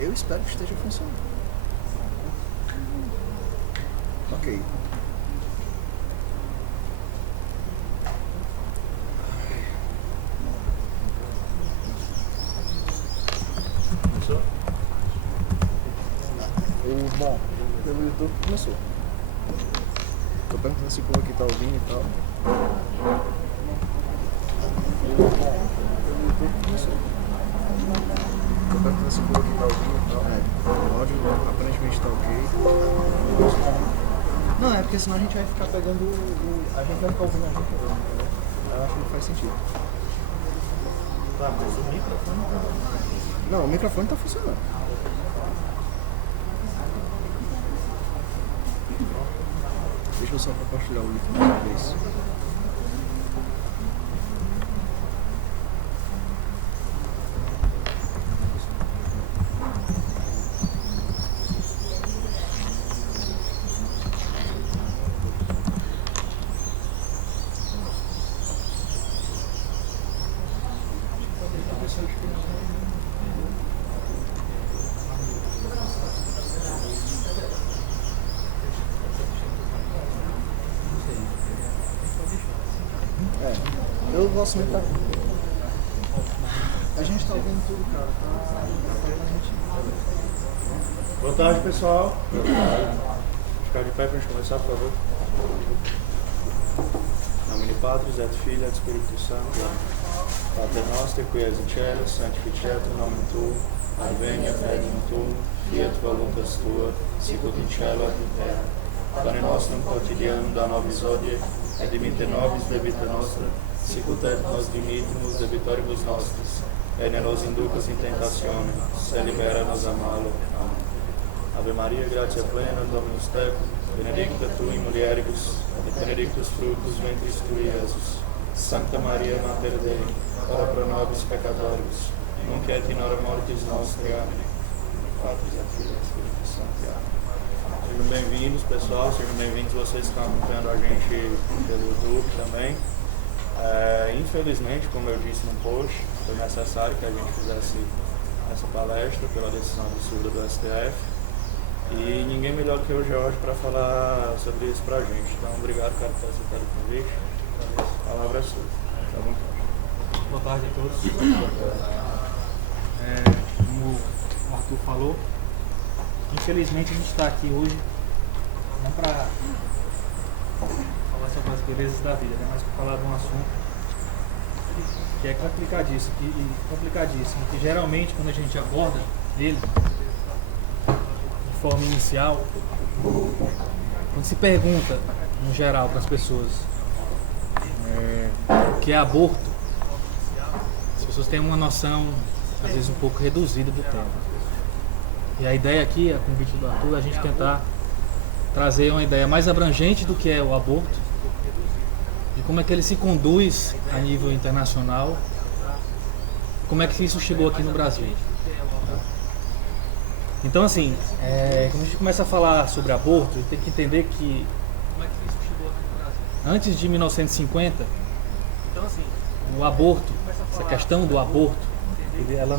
Eu espero que esteja funcionando. Ok. Começou? Bom, pelo YouTube começou. Tô perguntando se o povo aqui tá ouvindo e tal. Bom, pelo YouTube começou. Tô perguntando se o povo aqui tá ouvindo e tal. O áudio aparentemente tá ok. Não, é porque senão a gente vai ficar pegando a gente vai ficar ouvindo a gente mesmo, entendeu? Eu acho que não faz sentido. Tá, mas o microfone tá. Não, o microfone tá funcionando. Deixa eu só compartilhar o link de uma vez. Eu gosto muito da... A gente tá ouvindo tudo, cara. Boa tarde, pessoal. Boa tarde. Ficar de pé pra gente começar, por favor. Nomine Patris et Filii et Spiritus Sancti. Pater noster, qui es in cielo, sanctificetur nomen tuum, adveniat regnum tuum, fiat voluntas tua, sicut in cielo et in terra. Pane nostrum quotidianum da nobis hodie, et dimitte nobis debita nostra, sicut et nos dimittimus debitoribus nostris, et ne nos inducas in tentationem, se libera-nos a malo. Amen. Ave Maria, gratia plena, Dominus tecum, benedicta tu in mulieribus, et benedictus fructus ventris tui, Iesus. Sancta Maria, Mater Dei, ora pro nobis peccatoribus, nunc et in hora mortis nostri. Amém. Patris et Filii et Spiritus Sancti. Amém. Sejam bem-vindos, pessoal, sejam bem-vindos vocês que estão acompanhando a gente pelo YouTube também. Infelizmente, como eu disse no post, foi necessário que a gente fizesse essa palestra pela decisão absurda do STF. E ninguém melhor que eu, Jorge, para falar sobre isso pra gente. Então, obrigado, cara, por ter aceitado o convite. A palavra é sua. Tá bom? Boa tarde a todos. Como o Arthur falou, infelizmente a gente está aqui hoje não para falar sobre as belezas da vida, né, mas para falar de um assunto que é complicadíssimo, que geralmente quando a gente aborda ele de forma inicial, quando se pergunta no geral para as pessoas o que é aborto, as pessoas têm uma noção às vezes um pouco reduzida do tema. E a ideia aqui, a convite do Arthur, é a gente tentar trazer uma ideia mais abrangente do que é o aborto, de como é que ele se conduz a nível internacional, como é que isso chegou aqui no Brasil. Então, assim, quando a gente começa a falar sobre aborto, a gente tem que entender que antes de 1950, o aborto, essa questão do aborto, ela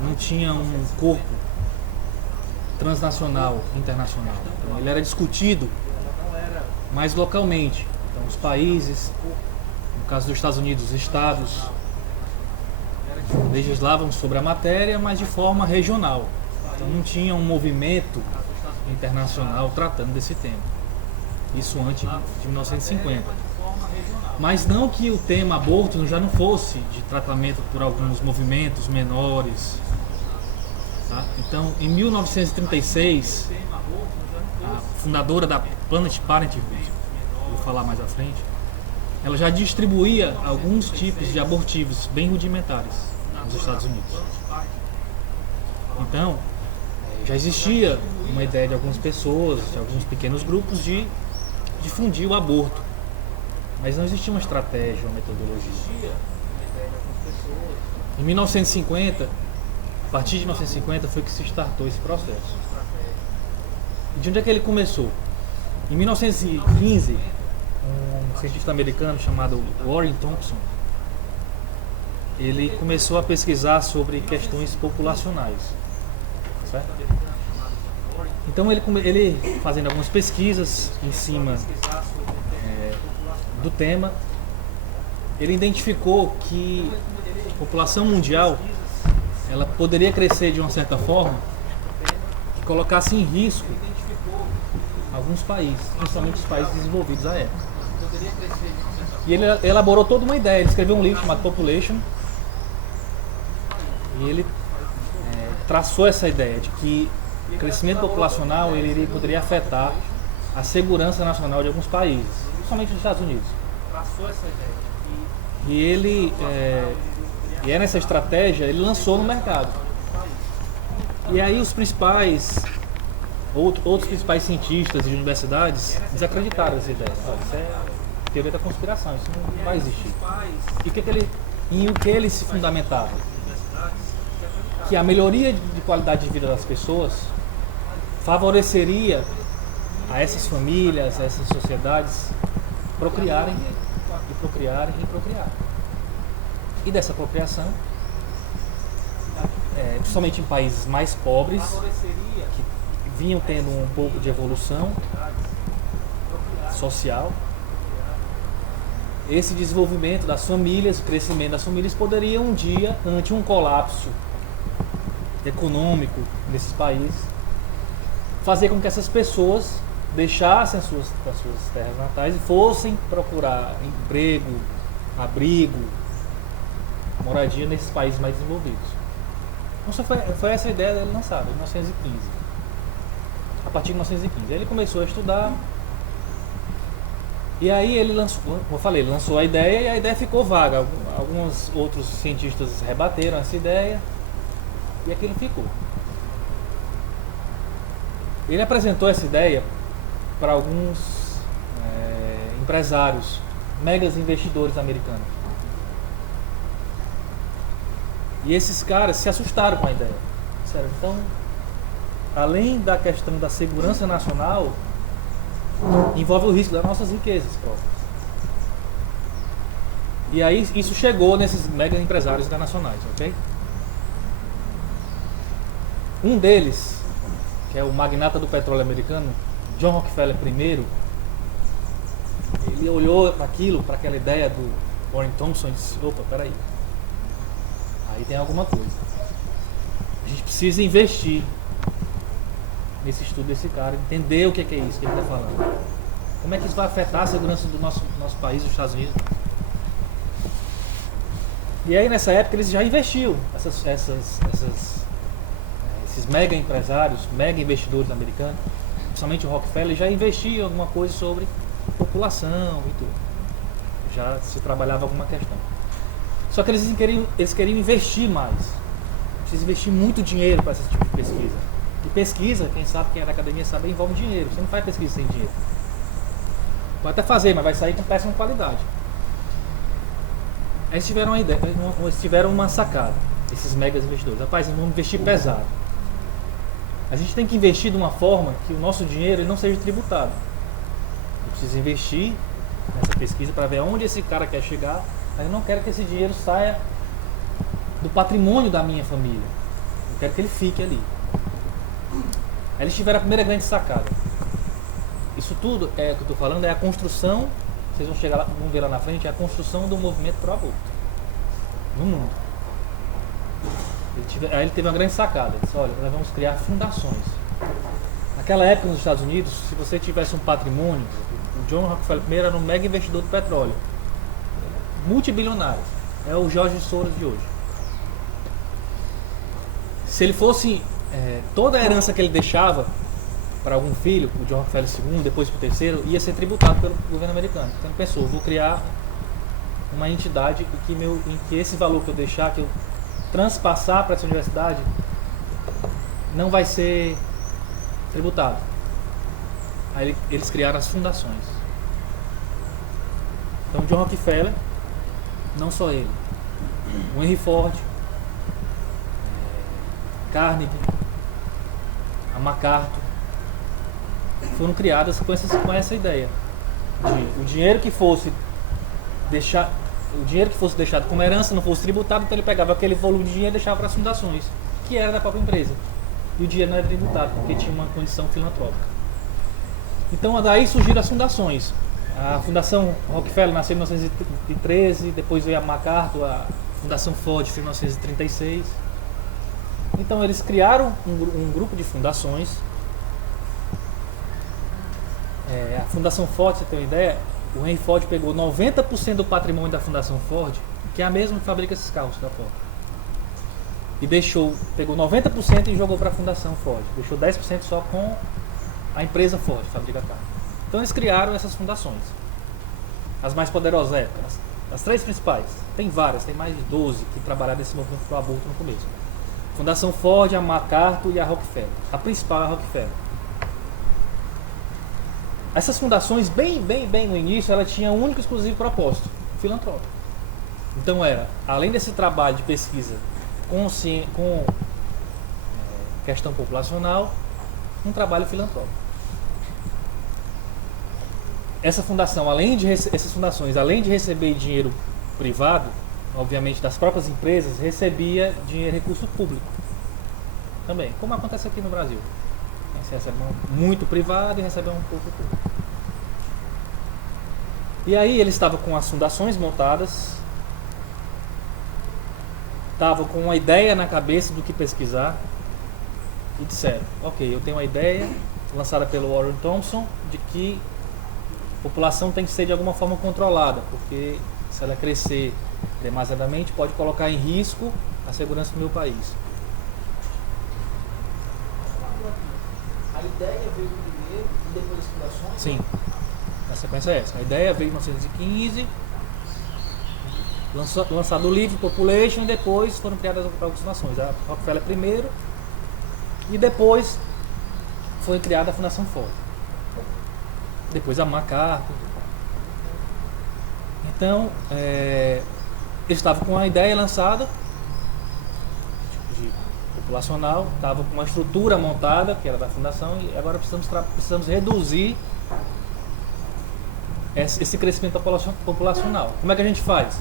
não tinha um corpo transnacional, internacional. Então, ele era discutido mais localmente. Então, os países, no caso dos Estados Unidos, os estados legislavam sobre a matéria, mas de forma regional. Então, não tinha um movimento internacional tratando desse tema. Isso antes de 1950. Mas não que o tema aborto já não fosse de tratamento por alguns movimentos menores. Tá? Então, em 1936, a fundadora da Planned Parenthood, vou falar mais à frente, ela já distribuía alguns tipos de abortivos bem rudimentares nos Estados Unidos. Então, já existia uma ideia de algumas pessoas, de alguns pequenos grupos de difundir o aborto. Mas não existia uma estratégia, uma metodologia. Em 1950, a partir de 1950 foi que se startou esse processo. E de onde é que ele começou? Em 1915, um cientista americano chamado Warren Thompson, ele começou a pesquisar sobre questões populacionais, certo? Então ele fazendo algumas pesquisas em cima do tema, ele identificou que a população mundial ela poderia crescer de uma certa forma que colocasse em risco alguns países, principalmente os países desenvolvidos à época. E ele elaborou toda uma ideia, ele escreveu um livro chamado Population, e ele traçou essa ideia de que o crescimento populacional ele poderia afetar a segurança nacional de alguns países, principalmente nos Estados Unidos. E nessa estratégia ele lançou no mercado. E aí os principais outros principais cientistas de universidades desacreditaram essa ideia. Isso é teoria da conspiração, isso não vai existir. E o que ele se fundamentava? Que a melhoria de qualidade de vida das pessoas favoreceria a essas famílias, a essas sociedades procriarem e procriarem e procriarem. E dessa procriação, principalmente em países mais pobres, que vinham tendo um pouco de evolução social, esse desenvolvimento das famílias, o crescimento das famílias poderia um dia, ante um colapso econômico nesses países, fazer com que essas pessoas deixassem as suas terras natais e fossem procurar emprego, abrigo, moradia nesses países mais desenvolvidos. Então foi essa a ideia dele lançada, em 1915. A partir de 1915. Ele começou a estudar. E aí ele lançou, como eu falei, ele lançou a ideia e a ideia ficou vaga. Alguns outros cientistas rebateram essa ideia e aquilo ficou. Ele apresentou essa ideia para alguns empresários, megas investidores americanos. E esses caras se assustaram com a ideia. Disseram, então, além da questão da segurança nacional, envolve o risco das nossas riquezas próprias. E aí isso chegou nesses mega empresários internacionais, ok? Um deles, que é o magnata do petróleo americano, John Rockefeller I, ele olhou para aquela ideia do Warren Thompson e disse, opa, peraí, aí tem alguma coisa. A gente precisa investir nesse estudo desse cara, entender o que é isso que ele está falando. Como é que isso vai afetar a segurança do nosso país, dos Estados Unidos? E aí nessa época eles já investiam, esses mega empresários, mega investidores americanos, principalmente o Rockefeller, já investia em alguma coisa sobre população e tudo. Já se trabalhava alguma questão. Só que eles queriam investir mais. Precisa investir muito dinheiro para esse tipo de pesquisa. E pesquisa, quem é da academia sabe, envolve dinheiro. Você não faz pesquisa sem dinheiro. Pode até fazer, mas vai sair com péssima qualidade. Aí eles tiveram uma ideia, eles tiveram uma sacada, esses megas investidores. Rapaz, vamos investir pesado. A gente tem que investir de uma forma que o nosso dinheiro ele não seja tributado. Eu preciso investir nessa pesquisa para ver aonde esse cara quer chegar, mas eu não quero que esse dinheiro saia do patrimônio da minha família. Eu quero que ele fique ali. Aí eles tiveram a primeira grande sacada. Isso tudo que eu estou falando é a construção, vocês vão chegar lá, vão ver lá na frente, é a construção do movimento pro aborto no mundo. Aí ele teve uma grande sacada. Ele disse, olha, nós vamos criar fundações. Naquela época nos Estados Unidos, se você tivesse um patrimônio, o John Rockefeller I era um mega investidor do petróleo, multibilionário, é o George Soros de hoje. Se ele fosse toda a herança que ele deixava para algum filho, o John Rockefeller II, depois para o terceiro, ia ser tributado pelo governo americano. Então ele pensou, vou criar uma entidade em que esse valor que eu deixar, que eu transpassar para essa universidade, não vai ser tributado. Aí eles criaram as fundações. Então John Rockefeller, não só ele, o Henry Ford, Carnegie, a MacArthur, foram criadas com essa ideia de o dinheiro que fosse o dinheiro que fosse deixado como herança não fosse tributado, então ele pegava aquele volume de dinheiro e deixava para as fundações, que era da própria empresa. E o dinheiro não era tributado, porque tinha uma condição filantrópica. Então daí surgiram as fundações. A Fundação Rockefeller nasceu em 1913, depois veio a MacArthur, a Fundação Ford em 1936. Então eles criaram um grupo de fundações. A Fundação Ford, você tem uma ideia, o Henry Ford pegou 90% do patrimônio da Fundação Ford, que é a mesma que fabrica esses carros da Ford. E pegou 90% e jogou para a Fundação Ford. Deixou 10% só com a empresa Ford, fabrica carro. Então eles criaram essas fundações. As mais poderosas, as 3 principais. Tem várias, tem mais de 12 que trabalharam nesse movimento pro aborto no começo. Fundação Ford, a MacArthur e a Rockefeller. A principal é a Rockefeller. Essas fundações, bem no início, ela tinha um único e exclusivo propósito, filantrópico. Então além desse trabalho de pesquisa com questão populacional, um trabalho filantrópico. Essas fundações, além de receber dinheiro privado, obviamente das próprias empresas, recebia dinheiro, recurso público também, como acontece aqui no Brasil. Você recebe muito privado e recebe um pouco público. E aí eles estavam com as fundações montadas, estavam com uma ideia na cabeça do que pesquisar e disseram, ok, eu tenho uma ideia lançada pelo Warren Thompson de que a população tem que ser de alguma forma controlada, porque se ela crescer demasiadamente pode colocar em risco a segurança do meu país. A ideia veio primeiro e depois das fundações? Sim, a sequência é essa. A ideia veio em 1915, lançado o livro Population, e depois foram criadas as fundações. A Rockefeller primeiro e depois foi criada a Fundação Ford. Depois a MacArthur. Então, eles estavam com a ideia lançada de populacional, estavam com uma estrutura montada, que era da fundação, e agora precisamos reduzir esse crescimento populacional. Como é que a gente faz?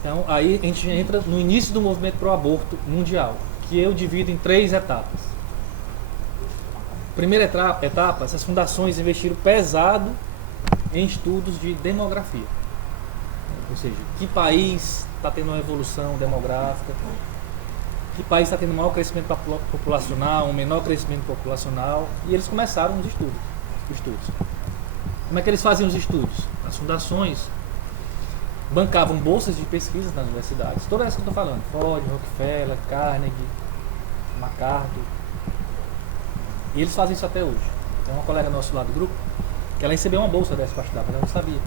Então, aí a gente entra no início do movimento pro aborto mundial, que eu divido em 3 etapas. Primeira etapa, essas fundações investiram pesado em estudos de demografia. Ou seja, que país está tendo uma evolução demográfica, que país está tendo maior crescimento populacional, um menor crescimento populacional, e eles começaram os estudos. Como é que eles faziam os estudos? As fundações bancavam bolsas de pesquisa nas universidades, todas essas que eu estou falando, Ford, Rockefeller, Carnegie, MacArthur. E eles fazem isso até hoje. Tem uma colega nossa lá do grupo que ela recebeu uma bolsa dessa partidária, mas ela não sabia.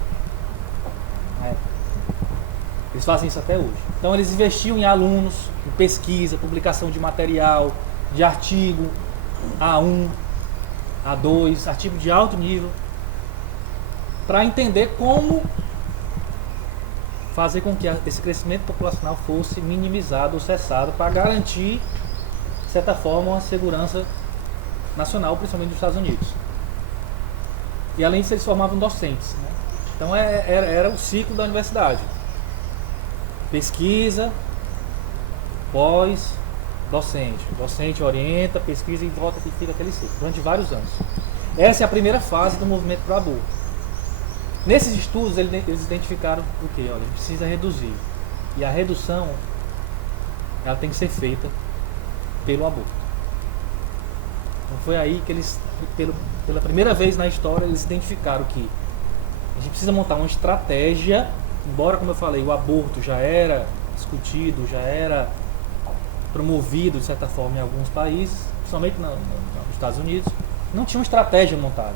Eles fazem isso até hoje. Então eles investiam em alunos, em pesquisa, publicação de material, de artigo A1, A2, artigo de alto nível, para entender como fazer com que esse crescimento populacional fosse minimizado ou cessado, para garantir, de certa forma, uma segurança nacional, principalmente dos Estados Unidos. E além disso, eles formavam docentes, né? Então era o ciclo da universidade: pesquisa, pós, docente. Docente orienta, pesquisa e volta e fica aquele ciclo durante vários anos. Essa é a primeira fase do movimento pro aborto. Nesses estudos eles identificaram o que? Olha, a gente precisa reduzir. E a redução, ela tem que ser feita pelo aborto. Então foi aí que eles, pela primeira vez na história, eles identificaram que a gente precisa montar uma estratégia. Embora, como eu falei, o aborto já era discutido, já era promovido de certa forma em alguns países, principalmente nos Estados Unidos, não tinha uma estratégia montada.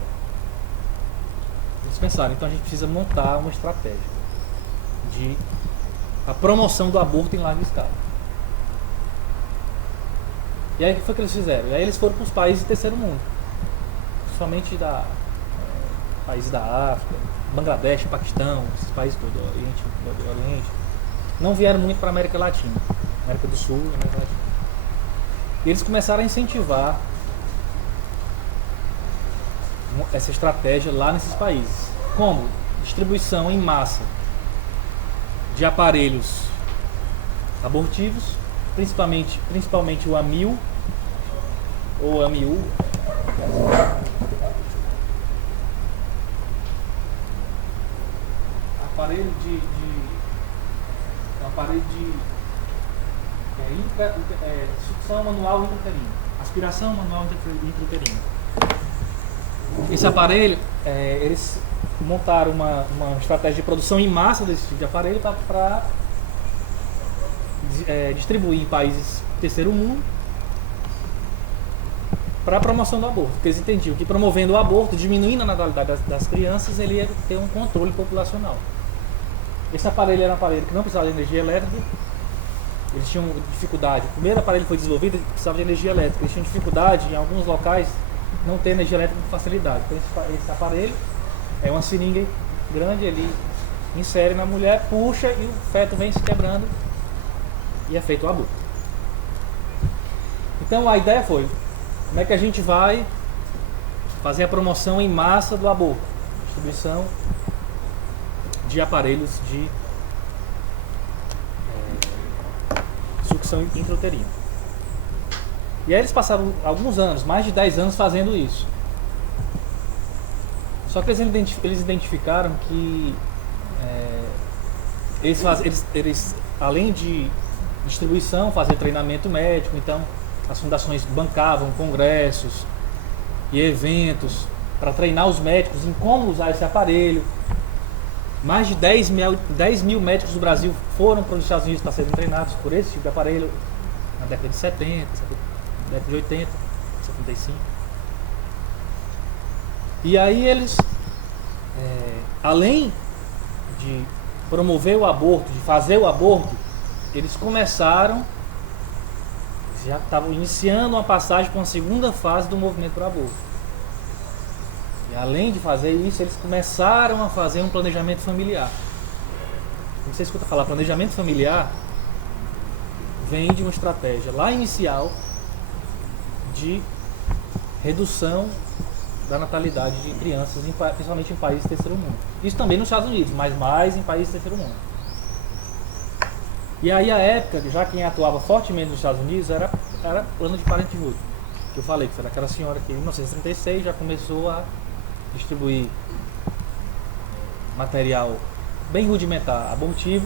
Eles pensaram, então a gente precisa montar uma estratégia de a promoção do aborto em larga escala. E aí o que foi que eles fizeram? E aí eles foram para os países do terceiro mundo, principalmente países da África, Bangladesh, Paquistão, esses países do Oriente. Não vieram muito para a América Latina, América do Sul e América Latina. E eles começaram a incentivar essa estratégia lá nesses países. Como? Distribuição em massa de aparelhos abortivos, principalmente o AMIU ou AMIU. Aparelho de sucção manual intrauterina, aspiração manual intrauterina. Esse aparelho, eles montaram uma estratégia de produção em massa desse tipo de aparelho para distribuir em países do terceiro mundo para a promoção do aborto, porque eles entendiam que promovendo o aborto, diminuindo a natalidade das crianças, ele ia ter um controle populacional. Esse aparelho era um aparelho que não precisava de energia elétrica. Eles tinham dificuldade. O primeiro aparelho que foi desenvolvido precisava de energia elétrica. Eles tinham dificuldade em alguns locais não ter energia elétrica com facilidade. Então esse aparelho é uma seringa grande, ele insere na mulher, puxa e o feto vem se quebrando e é feito o aborto. Então a ideia foi, como é que a gente vai fazer a promoção em massa do aborto? Distribuição de aparelhos de sucção intrauterina. E aí eles passaram alguns anos, mais de 10 anos fazendo isso. Só que eles identificaram que eles, além de distribuição, faziam treinamento médico. Então as fundações bancavam congressos e eventos para treinar os médicos em como usar esse aparelho. Mais de 10 mil médicos do Brasil foram para os Estados Unidos para serem treinados por esse tipo de aparelho na década de 70, década de 80, 75. E aí eles, além de promover o aborto, de fazer o aborto, eles já estavam iniciando uma passagem para uma segunda fase do movimento para o aborto. E além de fazer isso, eles começaram a fazer um planejamento familiar. Quando você escuta falar planejamento familiar, vem de uma estratégia lá inicial de redução da natalidade de crianças, principalmente em países do terceiro mundo. Isso também nos Estados Unidos, mas mais em países do terceiro mundo. E aí, à época, já quem atuava fortemente nos Estados Unidos era plano de Parenthood, que eu falei, que era aquela senhora que em 1936 já começou a distribuir material bem rudimentar abortivo,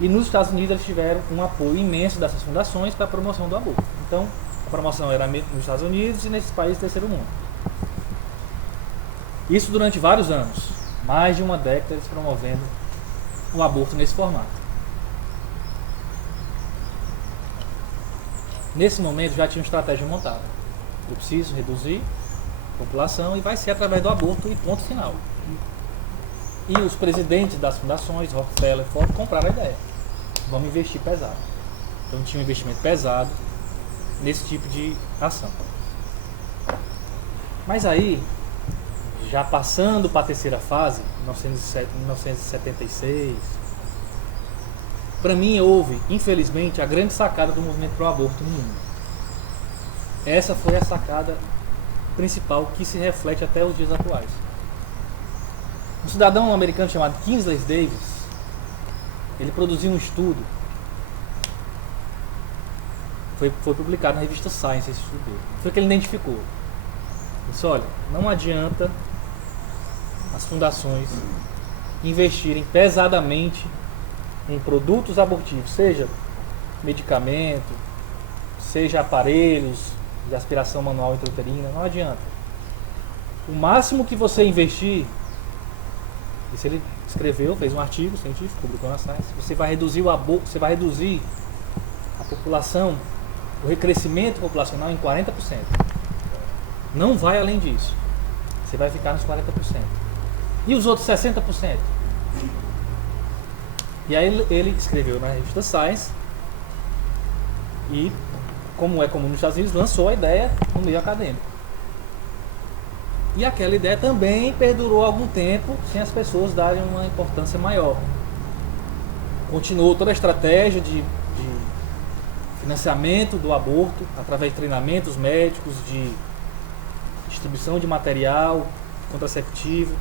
e nos Estados Unidos eles tiveram um apoio imenso dessas fundações para a promoção do aborto. Então a promoção era nos Estados Unidos e nesses países do terceiro mundo. Isso durante vários anos, mais de uma década eles promovendo o aborto nesse formato. Nesse momento já tinha uma estratégia montada. Eu preciso reduzir população e vai ser através do aborto e ponto final. E os presidentes das fundações, Rockefeller e Ford, compraram a ideia. Vamos investir pesado. Então tinha um investimento pesado nesse tipo de ação. Mas aí, já passando para a terceira fase, 1976, para mim houve, infelizmente, a grande sacada do movimento pro aborto no mundo. Essa foi a sacada principal que se reflete até os dias atuais. Um cidadão americano chamado Kingsley Davis, ele produziu um estudo, foi publicado na revista Science esse estudo dele. Foi que ele identificou. Ele disse, olha, não adianta as fundações investirem pesadamente em produtos abortivos, seja medicamento, seja aparelhos de aspiração manual intrauterina, não adianta. O máximo que você investir, isso ele escreveu, fez um artigo científico, publicou na Science, você vai reduzir o aborto, você vai reduzir a população, o recrescimento populacional em 40%. Não vai além disso. Você vai ficar nos 40%. E os outros 60%? E aí ele escreveu na revista Science e, como é comum nos Estados Unidos, lançou a ideia no meio acadêmico. E aquela ideia também perdurou algum tempo sem as pessoas darem uma importância maior. Continuou toda a estratégia de financiamento do aborto através de treinamentos médicos, de distribuição de material contraceptivo,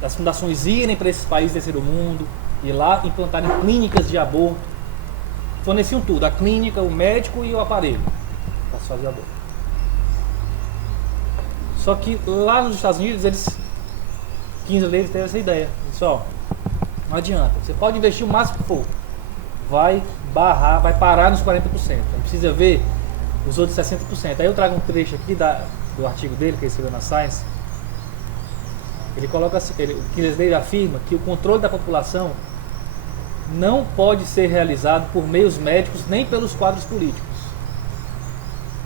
das fundações irem para esses países do terceiro mundo, e lá implantaram clínicas de aborto, forneciam tudo, a clínica, o médico e o aparelho para se fazer aborto. Só que lá nos Estados Unidos, eles, Kinsey Davis teve essa ideia, disse, ó, não adianta, você pode investir o máximo que for, vai parar nos 40%, não precisa ver os outros 60%. Aí eu trago um trecho aqui do artigo dele, que ele escreveu na Science. Ele coloca assim, o Kinsey Davis afirma que o controle da população não pode ser realizado por meios médicos nem pelos quadros políticos,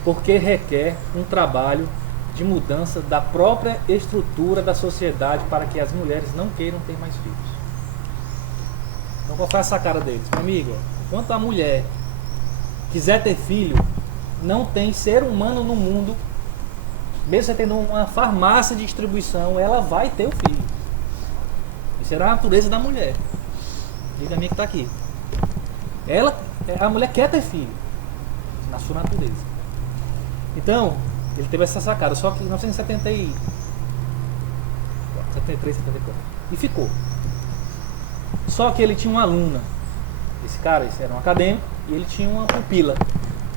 porque requer um trabalho de mudança da própria estrutura da sociedade para que as mulheres não queiram ter mais filhos. Então qual foi a sacada deles? Meu amigo, enquanto a mulher quiser ter filho, não tem ser humano no mundo, mesmo você tendo uma farmácia de distribuição, ela vai ter o filho. Isso era a natureza da mulher. Diga a mim que está aqui. A mulher quer ter filho, na sua natureza. Então, ele teve essa sacada, só que em 1973, 74, e ficou. Só que ele tinha uma aluna, esse cara, esse era um acadêmico, e ele tinha uma pupila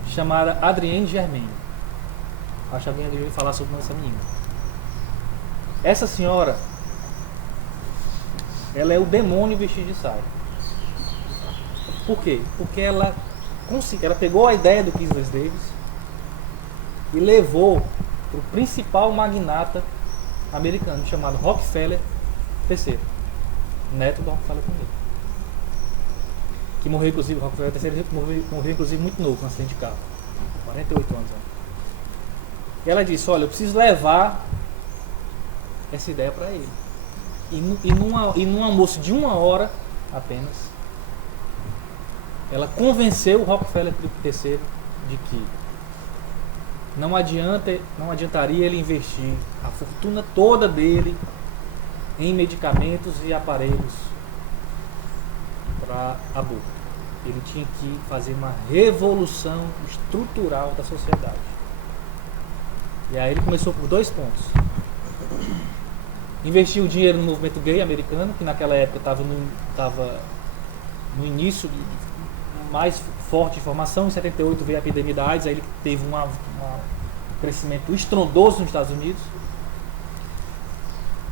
chamada Adrienne Germain. Acho que alguém deveria falar sobre essa menina. Essa senhora, ela é o demônio vestido de saia. Por quê? Porque ela pegou a ideia do Kinsey Davis e levou para o principal magnata americano, chamado Rockefeller III, neto do Rockefeller I, que morreu inclusive, Rockefeller III morreu inclusive muito novo, no acidente de carro, 48 anos. E ela disse, olha, eu preciso levar essa ideia para ele. E num almoço de 1 hora apenas, ela convenceu o Rockefeller III de que não adiantaria ele investir a fortuna toda dele em medicamentos e aparelhos para aborto. Ele tinha que fazer uma revolução estrutural da sociedade. E aí ele começou por 2 pontos. Investiu dinheiro no movimento gay americano, que naquela época estava no início mais forte de formação. Em 78 veio a epidemia da AIDS, aí ele teve um crescimento estrondoso nos Estados Unidos.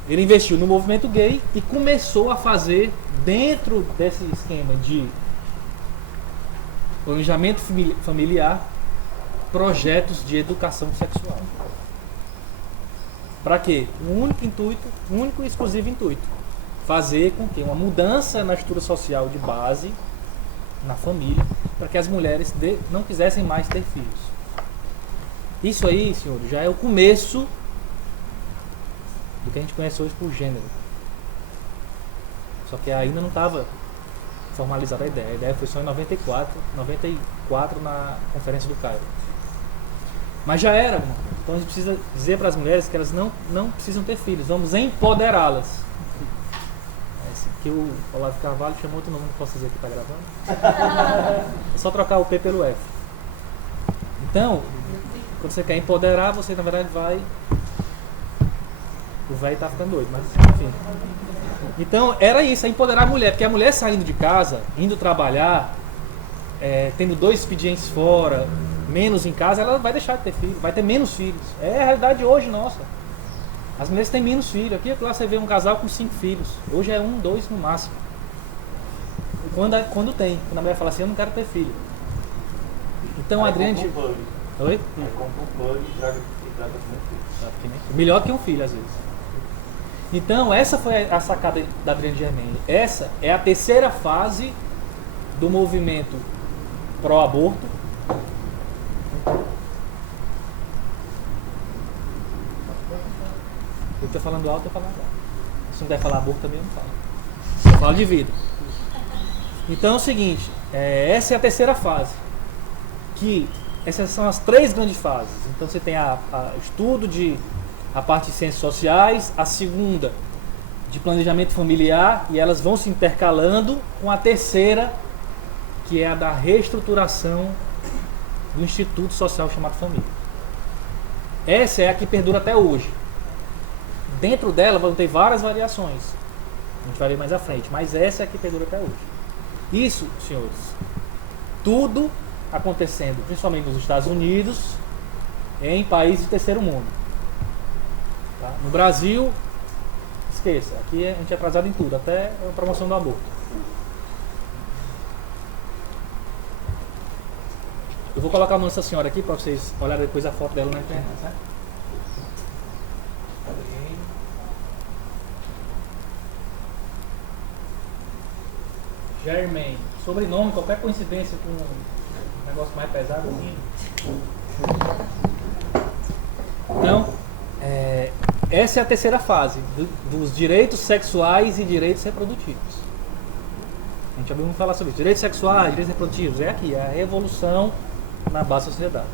Ele investiu no movimento gay e começou a fazer, dentro desse esquema de planejamento familiar, projetos de educação sexual. Para quê? Um único e exclusivo intuito: fazer com que uma mudança na estrutura social de base, na família, para que as mulheres não quisessem mais ter filhos. Isso aí, senhor, já é o começo do que a gente conhece hoje por gênero. Só que ainda não estava formalizada a ideia. A ideia foi só em 94 na Conferência do Cairo. Mas já era, irmão. Então a gente precisa dizer para as mulheres que elas não precisam ter filhos. Vamos empoderá-las. Esse que o Olavo Carvalho chamou outro nome, não posso dizer que está gravando. É só trocar o P pelo F. Então, quando você quer empoderar, você na verdade vai... O velho tá ficando doido, mas enfim. Então era isso, é empoderar a mulher. Porque a mulher saindo de casa, indo trabalhar, tendo 2 expedientes fora, menos em casa, ela vai deixar de ter filho, vai ter menos filhos. É a realidade hoje nossa. As mulheres têm menos filhos. Aqui lá você vê um casal com 5 filhos. Hoje é 1, 2 no máximo. Quando tem. Quando a mulher fala assim, eu não quero ter filho. Então a Adrienne... Oi? Compra um plug e trata com um filho. Melhor que um filho, às vezes. Então, essa foi a sacada da Adrienne Germain. Essa é a terceira fase do movimento pró-aborto. Eu estou falando alto, eu falo alto. Se não der falar aborto, também eu não falo. Eu falo de vida. Então é o seguinte, essa é a terceira fase. Essas são as 3 grandes fases. Então você tem o estudo a parte de ciências sociais, a segunda de planejamento familiar, e elas vão se intercalando com a terceira, que é a da reestruturação do instituto social chamado família. Essa é a que perdura até hoje. Dentro dela vão ter várias variações, A gente vai ver mais à frente. Mas essa é a que perdura até hoje. Isso, senhores, tudo acontecendo, principalmente nos Estados Unidos, em países do terceiro mundo. Tá? No Brasil, esqueça, aqui a gente é atrasado em tudo, até a promoção do aborto. Eu vou colocar o nome dessa senhora aqui para vocês olharem depois a foto dela na internet. Né? Germain. Sobrenome, qualquer coincidência com um negócio mais pesado assim. Então, essa é a terceira fase dos direitos sexuais e direitos reprodutivos. A gente já ouviu falar sobre isso. Direitos sexuais, direitos reprodutivos. É aqui, é a revolução na base da sociedade.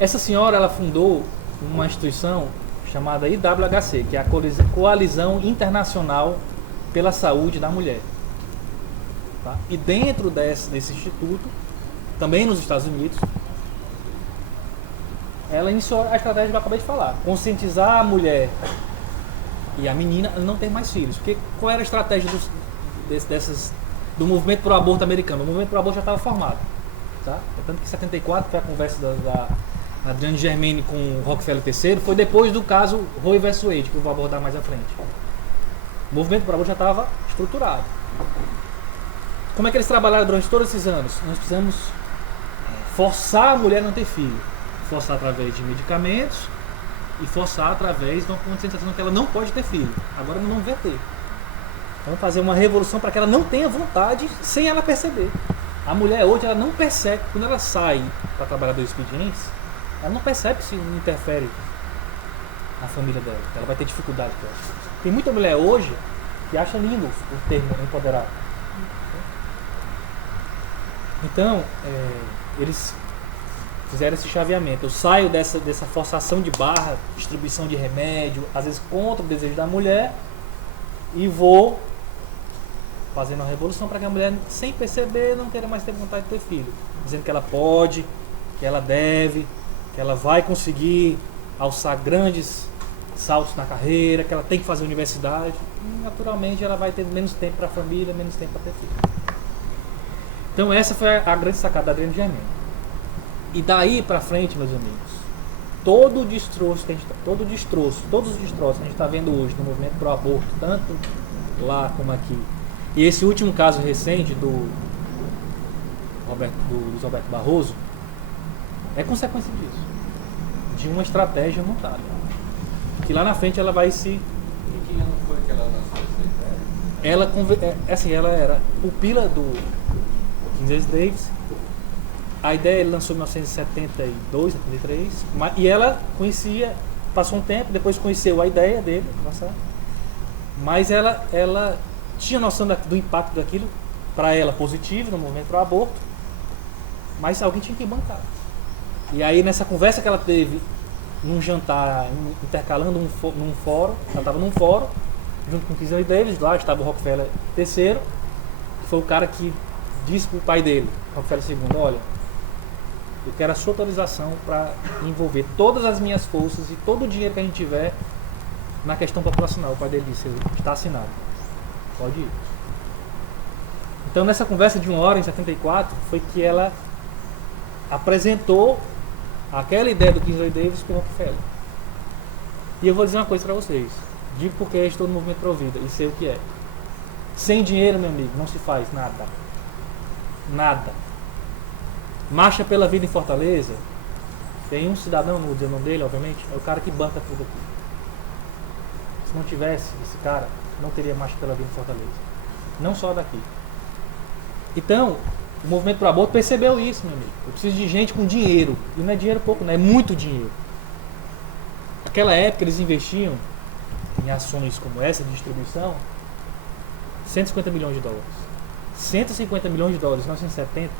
Essa senhora, ela fundou uma instituição chamada IWHC, que é a Coalizão Internacional pela Saúde da Mulher. Tá? E dentro desse instituto, também nos Estados Unidos, ela iniciou a estratégia que eu acabei de falar: conscientizar a mulher e a menina a não ter mais filhos. Porque qual era a estratégia do movimento pro aborto americano? O movimento pro aborto já estava formado. Tá? Tanto que em 74 foi a conversa da Adrienne Germain com o Rockefeller III, foi depois do caso Roe vs Wade, que eu vou abordar mais à frente. O movimento pro aborto já estava estruturado. Como é que eles trabalharam durante todos esses anos? Nós precisamos forçar a mulher a não ter filho. Forçar através de medicamentos e forçar através de uma conscientização que ela não pode ter filho. Agora não vai ter. Vamos fazer uma revolução para que ela não tenha vontade sem ela perceber. A mulher hoje, ela não percebe, quando ela sai para trabalhar do expediente, ela não percebe se não interfere na família dela. Ela vai ter dificuldade com isso. Tem muita mulher hoje que acha lindo o termo empoderado. Então, eles fizeram esse chaveamento. Eu saio dessa forçação de barra, distribuição de remédio, às vezes contra o desejo da mulher, e vou fazendo uma revolução para que a mulher, sem perceber, não queira mais ter vontade de ter filho. Dizendo que ela pode, que ela deve, que ela vai conseguir alçar grandes saltos na carreira, que ela tem que fazer universidade. E, naturalmente, ela vai ter menos tempo para a família, menos tempo para ter filho. Então essa foi a grande sacada da Adrienne Germain. E daí para frente, meus amigos, todos os destroços que a gente está vendo hoje no movimento pro aborto, tanto lá como aqui, e esse último caso recente do Luiz Roberto Barroso, é consequência disso, de uma estratégia montada, que lá na frente ela vai se... Em que ano foi que ela lançou essa ideia? Ela era pupila do Kinsey Davis. A ideia ele lançou em 1972, 73, e ela conhecia, passou um tempo, depois conheceu a ideia dele, mas ela tinha noção do impacto daquilo, para ela positivo, no movimento pro aborto, mas alguém tinha que bancar. E aí nessa conversa que ela teve, num jantar, intercalando num fórum, ela estava num fórum, junto com o Kinsey Davis, lá estava o Rockefeller III, que foi o cara que disse para o pai dele, Rockefeller II, olha, eu quero a sua autorização para envolver todas as minhas forças e todo o dinheiro que a gente tiver na questão populacional. O pai dele disse, está assinado, pode ir. Então nessa conversa de 1 hora, em 74, foi que ela apresentou aquela ideia do Kinsey Davis para o Rockefeller. E eu vou dizer uma coisa para vocês, digo porque eu estou no movimento Pro Vida e sei o que é. Sem dinheiro, meu amigo, não se faz nada. Nada. Marcha pela Vida em Fortaleza, tem um cidadão, não vou dizer o nome dele, obviamente, é o cara que banca tudo aqui. Se não tivesse esse cara, não teria Marcha pela Vida em Fortaleza. Não só daqui. Então, o movimento pro aborto percebeu isso, meu amigo. Eu preciso de gente com dinheiro. E não é dinheiro pouco, não é muito dinheiro. Naquela época eles investiam em ações como essa de distribuição 150 milhões de dólares. 150 milhões de dólares em 1970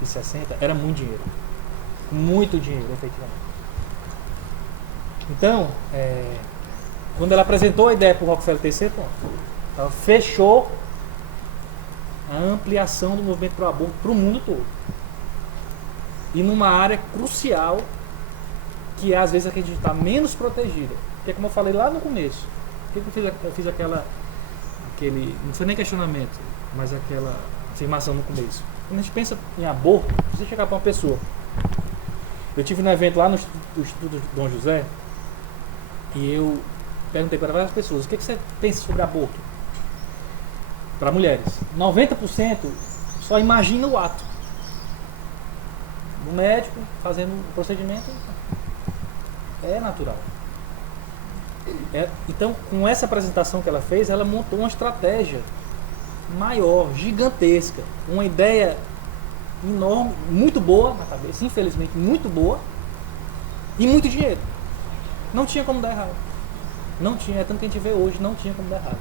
e 60 era muito dinheiro. Muito dinheiro, efetivamente. Então, quando ela apresentou a ideia para o Rockefeller III, ela fechou a ampliação do movimento pro aborto para o mundo todo. E numa área crucial, que é às vezes a que a gente está menos protegida. Porque como eu falei lá no começo, Por que eu fiz aquele, não foi nem questionamento, mas aquela afirmação no começo? Quando a gente pensa em aborto, você chegar para uma pessoa. Eu tive um evento lá no Instituto Dom José e eu perguntei para várias pessoas: o que você pensa sobre aborto? Para mulheres. 90% só imagina o ato. O médico fazendo o procedimento é natural. Então, com essa apresentação que ela fez, ela montou uma estratégia maior, gigantesca, uma ideia enorme, muito boa na cabeça, infelizmente muito boa, e muito dinheiro. Não tinha como dar errado. Não tinha, é tanto que a gente vê hoje, não tinha como dar errado.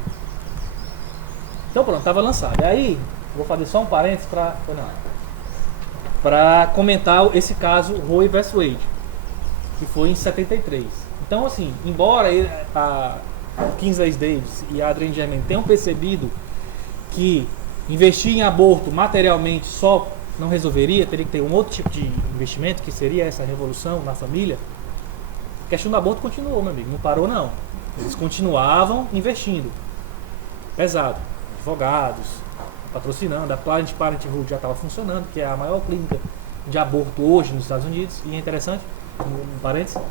Então pronto, estava lançado. E aí, vou fazer só um parênteses para comentar esse caso Roe vs Wade, que foi em 73. Então assim, embora a Kinsey Davis e a Adrienne Germain tenham percebido que investir em aborto materialmente só não resolveria, teria que ter um outro tipo de investimento, que seria essa revolução na família, a questão do aborto continuou, meu amigo, não parou não. Eles continuavam investindo. Pesado. Advogados, patrocinando, a Planned Parenthood já estava funcionando, que é a maior clínica de aborto hoje nos Estados Unidos, e é interessante, um parênteses,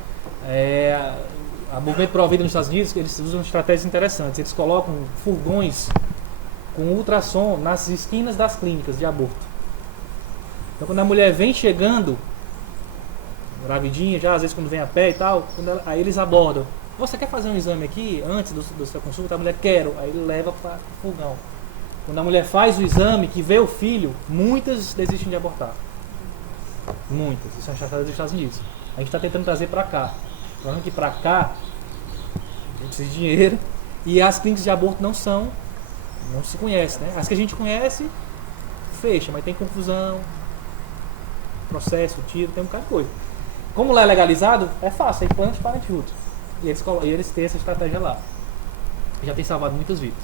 a Movimento Pro Vida nos Estados Unidos, eles usam estratégias interessantes, eles colocam furgões com ultrassom nas esquinas das clínicas de aborto. Então quando a mulher vem chegando, gravidinha já, às vezes quando vem a pé e tal, aí eles abordam: você quer fazer um exame aqui antes do seu consulta? A mulher: quero. Aí ele leva para o fogão. Quando a mulher faz o exame, que vê o filho, muitas desistem de abortar. Muitas. Isso é uma estratégia dos Estados Unidos. A gente está tentando trazer para cá. Falando que para cá a gente precisa de dinheiro e as clínicas de aborto não se conhecem, né? As que a gente conhece, fecha, mas tem confusão, processo, tiro, tem um bocado de coisa. Como lá é legalizado, é fácil, é Planned Parenthood. E eles têm essa estratégia lá. Já tem salvado muitas vidas.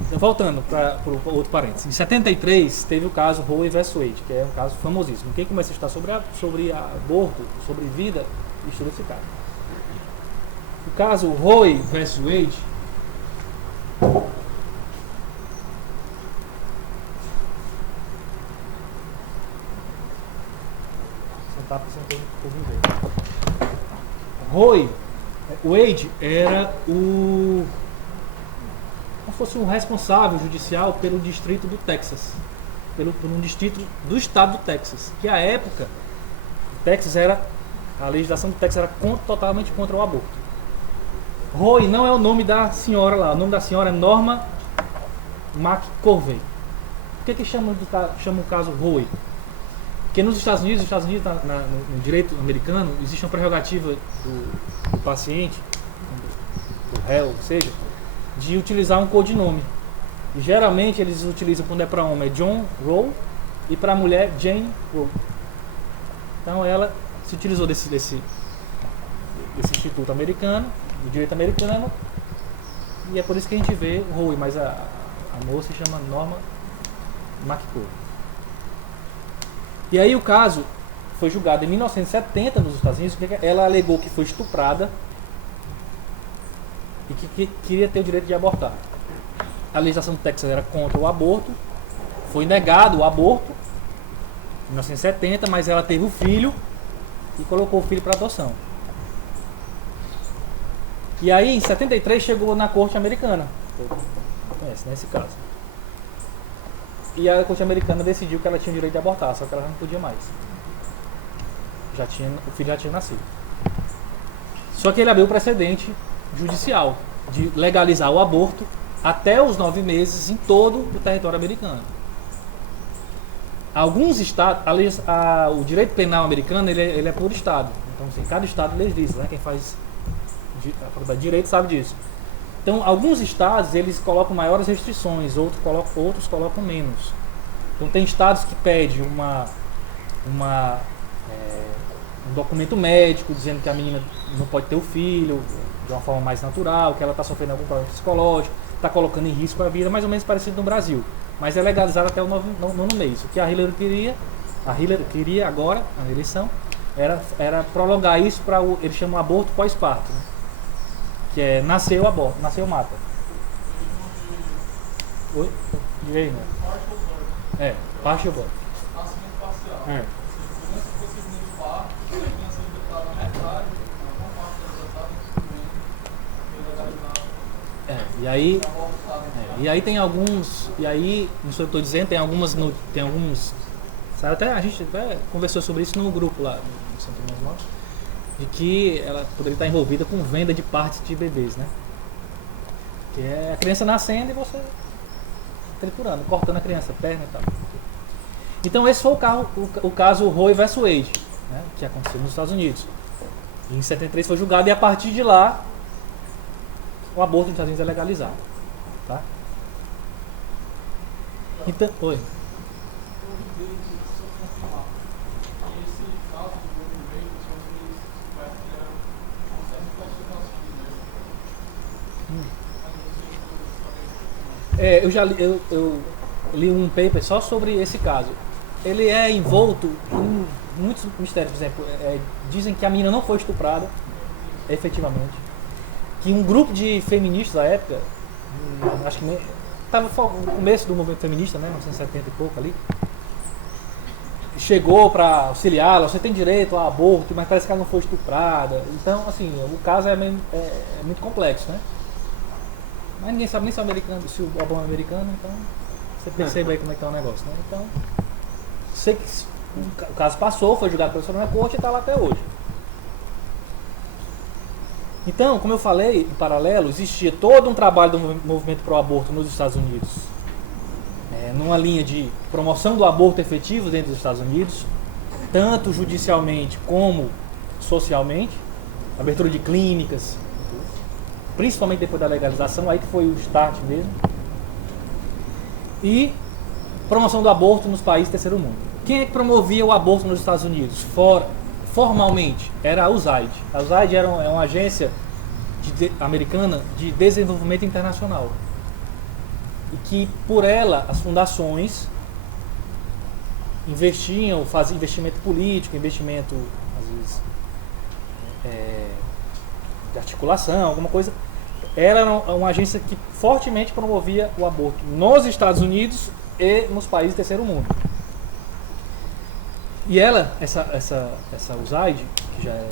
Então, voltando para o outro parênteses. Em 73 teve o caso Roe vs Wade, que é um caso famosíssimo. Quem começa a estudar sobre aborto, sobre vida, estuda esse caso. O caso Roe vs Wade Roe Wade era como fosse um responsável judicial pelo distrito do Texas, por um distrito do estado do Texas, que à época a legislação do Texas era totalmente contra o aborto. Roe não é o nome da senhora lá, o nome da senhora é Norma McCorvey. Por que chama o caso Roe? Porque nos Estados Unidos no direito americano, existe uma prerrogativa do paciente, do réu, ou seja, de utilizar um codinome. E geralmente eles utilizam, quando é para homem, é John Roe, e para mulher, Jane Roe. Então ela se utilizou desse instituto americano, do direito americano, e é por isso que a gente vê Roe, mas a moça se chama Norma McCorvey. E aí o caso foi julgado em 1970 nos Estados Unidos, porque ela alegou que foi estuprada e que queria ter o direito de abortar. A legislação do Texas era contra o aborto, foi negado o aborto em 1970, mas ela teve o filho e colocou o filho para adoção. E aí em 73 chegou na corte americana, conhece, né, esse caso. E a corte americana decidiu que ela tinha o direito de abortar, só que ela não podia mais. O filho já tinha nascido. Só que ele abriu o precedente judicial de legalizar o aborto até os 9 meses em todo o território americano. Alguns estados, o direito penal americano ele é por estado. Então, assim, cada estado legisla, né? Quem faz direito sabe disso. Então, alguns estados eles colocam maiores restrições, outros colocam menos. Então, tem estados que pedem um documento médico dizendo que a menina não pode ter o filho de uma forma mais natural, que ela está sofrendo algum problema psicológico, está colocando em risco a vida, mais ou menos parecido no Brasil. Mas é legalizado até o 9º mês. O que a Hillary queria agora, na eleição, era prolongar isso para eles chamam aborto pós-parto, né? que é nasceu, aborta, nasceu, mata. Oi? Diga aí, né? É, parte ou aborto. É. E aí tem alguns, e aí, isso que eu estou dizendo, tem alguns, sabe, até a gente até conversou sobre isso no grupo lá no Santo Irmão, de que ela poderia estar envolvida com venda de partes de bebês, né? Que é a criança nascendo e você triturando, cortando a criança, perna e tal. Então esse foi o caso Roe vs Wade, né, que aconteceu nos Estados Unidos. E em 73 foi julgado e a partir de lá o aborto nos Estados Unidos é legalizado. Tá? Então, oi. Eu li um paper só sobre esse caso. Ele é envolto em muitos mistérios. Por exemplo, dizem que a menina não foi estuprada, efetivamente. Que um grupo de feministas da época, acho que estava no começo do movimento feminista, né, 1970 e pouco ali, chegou para auxiliá-la, você tem direito ao aborto, mas parece que ela não foi estuprada. Então, assim, o caso é muito complexo, né? Mas ninguém sabe nem se o aborto é americano, então você percebe aí como é que tá o negócio, né? Então, sei que o caso passou, foi julgado pela Suprema Corte e está lá até hoje. Então, como eu falei, em paralelo, existia todo um trabalho do movimento pró-aborto nos Estados Unidos, numa linha de promoção do aborto efetivo dentro dos Estados Unidos, tanto judicialmente como socialmente, abertura de clínicas, principalmente depois da legalização, aí que foi o start mesmo, e promoção do aborto nos países do terceiro mundo. Quem é que promovia o aborto nos Estados Unidos? Formalmente, era a USAID. A USAID é uma agência americana de desenvolvimento internacional. E que, por ela, as fundações faziam investimento político, investimento, às vezes, de articulação, alguma coisa. Era uma agência que fortemente promovia o aborto nos Estados Unidos e nos países do terceiro mundo. E ela, essa USAID, que já é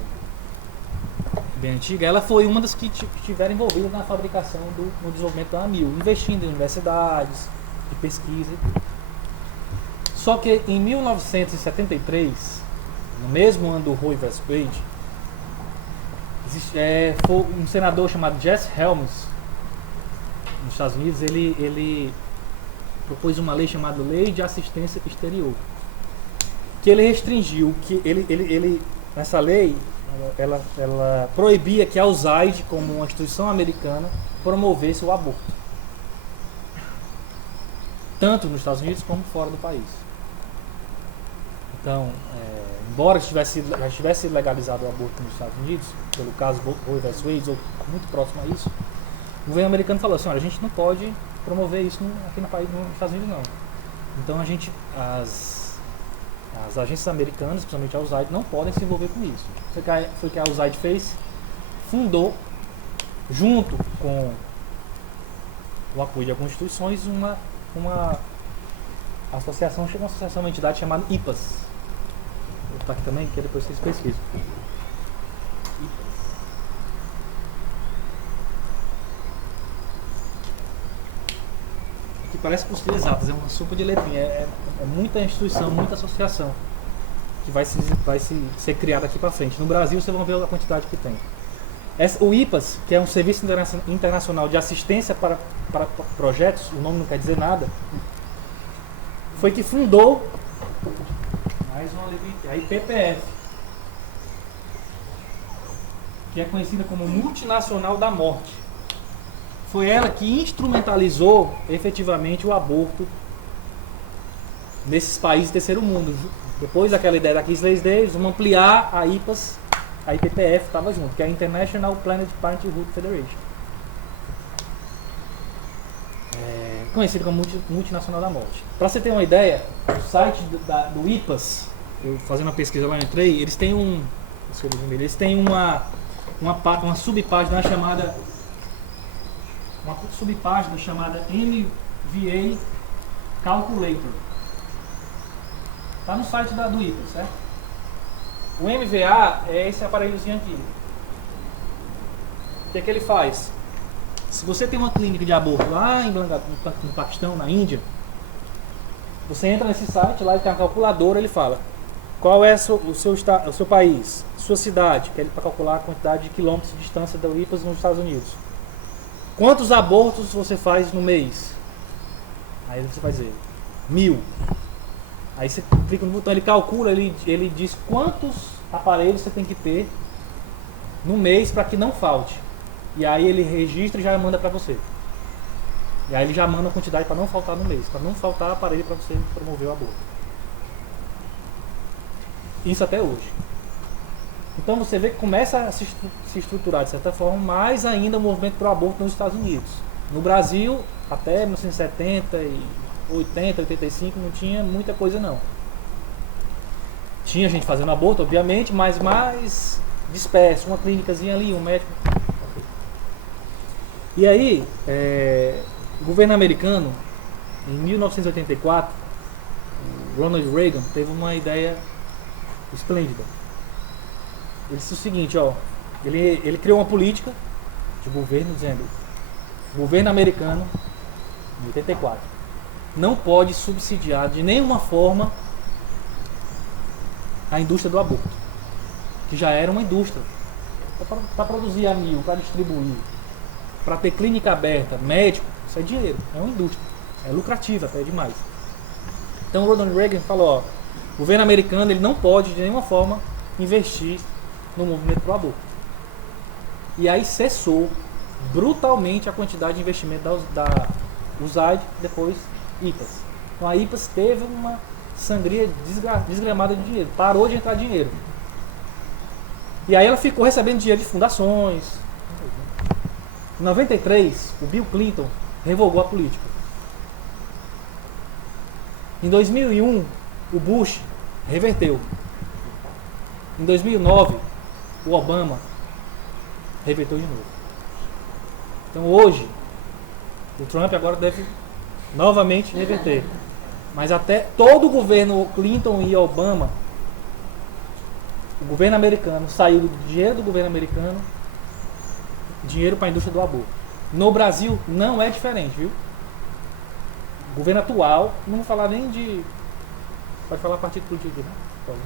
bem antiga, ela foi uma das que estiveram envolvidas na fabricação no desenvolvimento da AMIL, investindo em universidades, de pesquisa. Só que em 1973, no mesmo ano do Roe vs Wade, foi um senador chamado Jesse Helms, nos Estados Unidos, ele propôs uma lei chamada Lei de Assistência Exterior, que ele restringiu, que nessa lei, ela proibia que a USAID, como uma instituição americana, promovesse o aborto, tanto nos Estados Unidos como fora do país. Então, embora já estivesse legalizado o aborto nos Estados Unidos, pelo caso Roe vs Wade, ou muito próximo a isso, o governo americano falou assim: olha, a gente não pode promover isso aqui no país, nos Estados Unidos, não. Então as agências americanas, principalmente a USAID, não podem se envolver com isso. Foi o que a USAID fez, fundou, junto com o apoio de algumas instituições, uma associação, uma entidade chamada IPAS. Vou botar aqui também, que depois vocês pesquisam. Que parece com os exatas, é uma sopa de letrinha, é muita instituição, muita associação que vai ser criada aqui para frente. No Brasil vocês vão ver a quantidade que tem. O IPAS, que é um Serviço Internacional de Assistência para Projetos, o nome não quer dizer nada, foi que fundou mais uma letra, a IPPF, que é conhecida como Multinacional da Morte. Foi ela que instrumentalizou efetivamente o aborto nesses países do terceiro mundo. Depois daquela ideia da Kisley Davis, vamos ampliar a IPAS, a IPPF estava junto, que é a International Planned Parenthood Federation. Conhecido como Multinacional da Morte. Para você ter uma ideia, o site do IPAS, eu fazendo uma pesquisa lá, eu entrei, eles têm uma subpágina chamada uma subpágina chamada MVA Calculator. Está no site do IPA, certo? O MVA é esse aparelhozinho aqui. O que é que ele faz? Se você tem uma clínica de aborto lá em no Paquistão, na Índia, você entra nesse site, lá ele tem uma calculadora, ele fala qual é o seu país, sua cidade, que é para calcular a quantidade de quilômetros de distância da IPAS nos Estados Unidos. Quantos abortos você faz no mês? Aí você vai dizer 1000. Aí você clica no botão, ele calcula, ele diz quantos aparelhos você tem que ter no mês para que não falte. E aí ele registra e já manda para você. E aí ele já manda a quantidade para não faltar no mês, para não faltar aparelho para você promover o aborto. Isso até hoje. Então você vê que começa a se estruturar de certa forma mais ainda o movimento pro aborto nos Estados Unidos. No Brasil, até 1970 e 80, 85 não tinha muita coisa não. Tinha gente fazendo aborto, obviamente, mas mais disperso, uma clínicazinha ali, um médico. E aí, o governo americano, em 1984, Ronald Reagan teve uma ideia esplêndida. Ele disse o seguinte, ele criou uma política de governo dizendo: o governo americano, em 84, não pode subsidiar de nenhuma forma a indústria do aborto, que já era uma indústria para produzir a mil, para distribuir, para ter clínica aberta, médico, isso é dinheiro, é uma indústria, é lucrativa até demais. Então o Ronald Reagan falou: o governo americano ele não pode de nenhuma forma investir no movimento pro aborto. E aí cessou brutalmente a quantidade de investimento da USAID, depois IPAS. Então a IPAS teve uma sangria desgramada de dinheiro, parou de entrar dinheiro. E aí ela ficou recebendo dinheiro de fundações. Em 93, o Bill Clinton revogou a política. Em 2001, o Bush reverteu. Em 2009, o Obama reverteu de novo. Então hoje, o Trump agora deve novamente reverter. Mas até todo o governo Clinton e Obama, o governo americano saiu do dinheiro do governo americano, dinheiro para a indústria do aborto. No Brasil não é diferente, viu? O governo atual, não vou falar nem de... Pode falar partido político, né? Pode.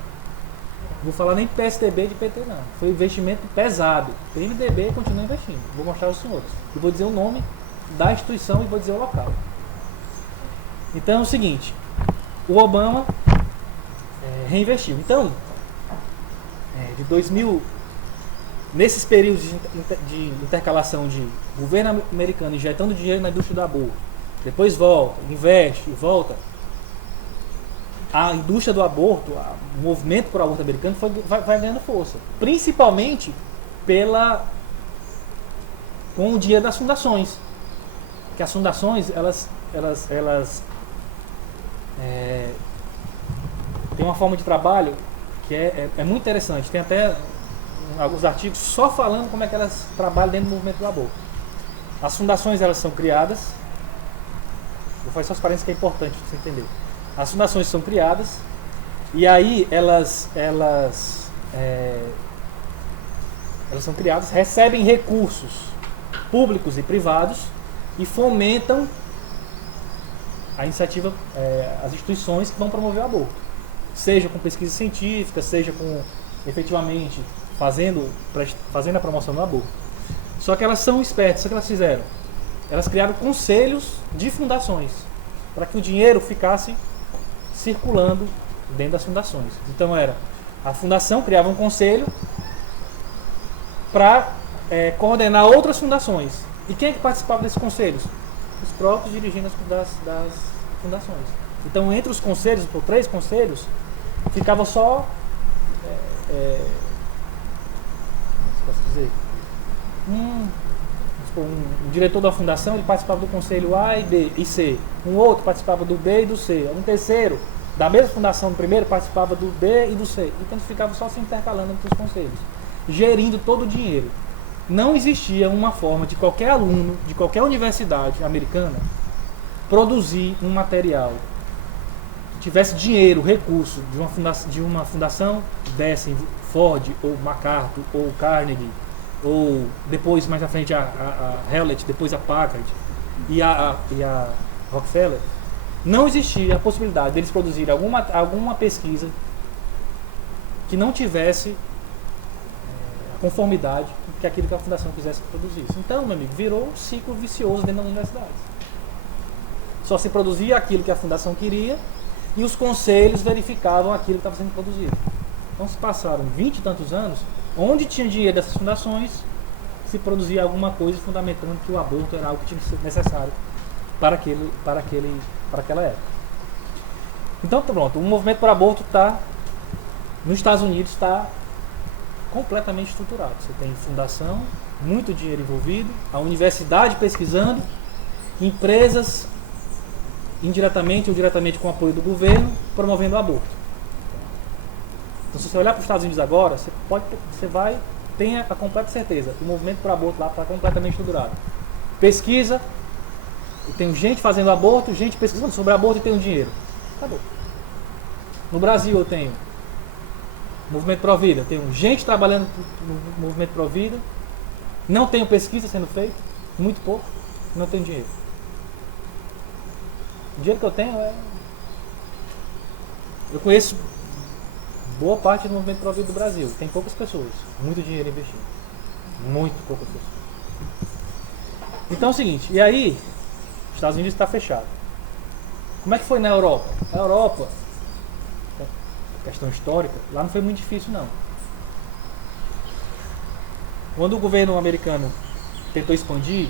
Não vou falar nem de PSDB de PT, não. Foi investimento pesado. O PMDB continua investindo. Vou mostrar aos senhores. E vou dizer o nome da instituição e vou dizer o local. Então é o seguinte, o Obama reinvestiu. Então, de 2000, nesses períodos de intercalação de governo americano injetando dinheiro na indústria do aborto, depois volta, investe e volta, a indústria do aborto, o movimento por aborto americano vai ganhando força. Principalmente com o dinheiro das fundações. Que as fundações, elas tem uma forma de trabalho que é muito interessante. Tem até alguns artigos só falando como é que elas trabalham dentro do movimento do aborto. As fundações, elas são criadas. Vou fazer só as parênteses que é importante para você entender. As fundações são criadas e aí elas são criadas, recebem recursos públicos e privados e fomentam a iniciativa, as instituições que vão promover o aborto, seja com pesquisa científica, seja com efetivamente fazendo a promoção do aborto. Só que elas são espertas, o que elas fizeram? Elas criaram conselhos de fundações para que o dinheiro ficasse circulando dentro das fundações. Então a fundação criava um conselho para coordenar outras fundações. E quem é que participava desses conselhos? Os próprios dirigentes das fundações. Então entre os conselhos, por 3 conselhos, ficava só posso dizer, um diretor da fundação, ele participava do conselho A e B e C. Um outro participava do B e do C. Um terceiro, da mesma fundação do primeiro, participava do B e do C. Então eles ficavam só se intercalando entre os conselhos, gerindo todo o dinheiro. não existia uma forma de qualquer aluno de qualquer universidade americana produzir um material que tivesse dinheiro, recurso de uma fundação dessem Ford ou MacArthur ou Carnegie ou depois mais à frente a Hewlett, depois a Packard e a Rockefeller. Não existia a possibilidade deles produzirem alguma pesquisa que não tivesse a conformidade com que aquilo que a fundação quisesse que produzisse. Então, meu amigo, virou um ciclo vicioso dentro das universidades. Só se produzia aquilo que a fundação queria e os conselhos verificavam aquilo que estava sendo produzido. Então se passaram 20 e tantos anos, onde tinha dinheiro dessas fundações, se produzia alguma coisa fundamentando que o aborto era algo que tinha que ser necessário para aquela época. Então pronto, o movimento para aborto nos Estados Unidos está completamente estruturado. Você tem fundação, muito dinheiro envolvido, a universidade pesquisando, empresas indiretamente ou diretamente com o apoio do governo promovendo o aborto. Então, se você olhar para os Estados Unidos agora, tenha a completa certeza, o movimento para aborto lá está completamente estruturado. Pesquisa, eu tenho gente fazendo aborto, gente pesquisando sobre aborto e tenho dinheiro. Acabou. No Brasil eu tenho movimento Pro-Vida, tenho gente trabalhando no movimento Pro-Vida, não tenho pesquisa sendo feita, muito pouco, não tenho dinheiro. O dinheiro que eu tenho eu conheço boa parte do movimento Pro-Vida do Brasil. Tem poucas pessoas, muito dinheiro investido. Muito poucas pessoas. Então é o seguinte, e aí, os Estados Unidos está fechado. Como é que foi na Europa? A Europa, questão histórica, lá não foi muito difícil não. Quando o governo americano tentou expandir,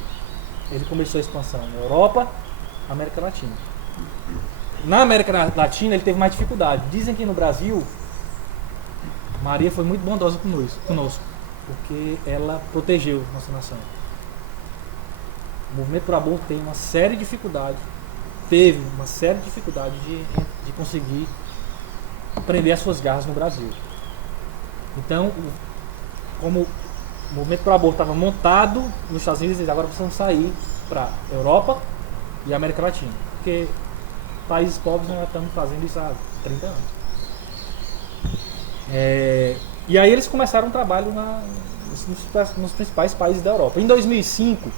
ele começou a expansão na Europa, América Latina. Na América Latina ele teve mais dificuldade. Dizem que no Brasil Maria foi muito bondosa conosco, porque ela protegeu nossa nação. O movimento pro aborto teve uma série de dificuldades de conseguir prender as suas garras no Brasil. Então, como o movimento pro aborto estava montado nos Estados Unidos, eles agora precisam sair para a Europa e a América Latina, porque países pobres nós estamos fazendo isso há 30 anos. E aí eles começaram um trabalho nos principais países da Europa. Em 2005,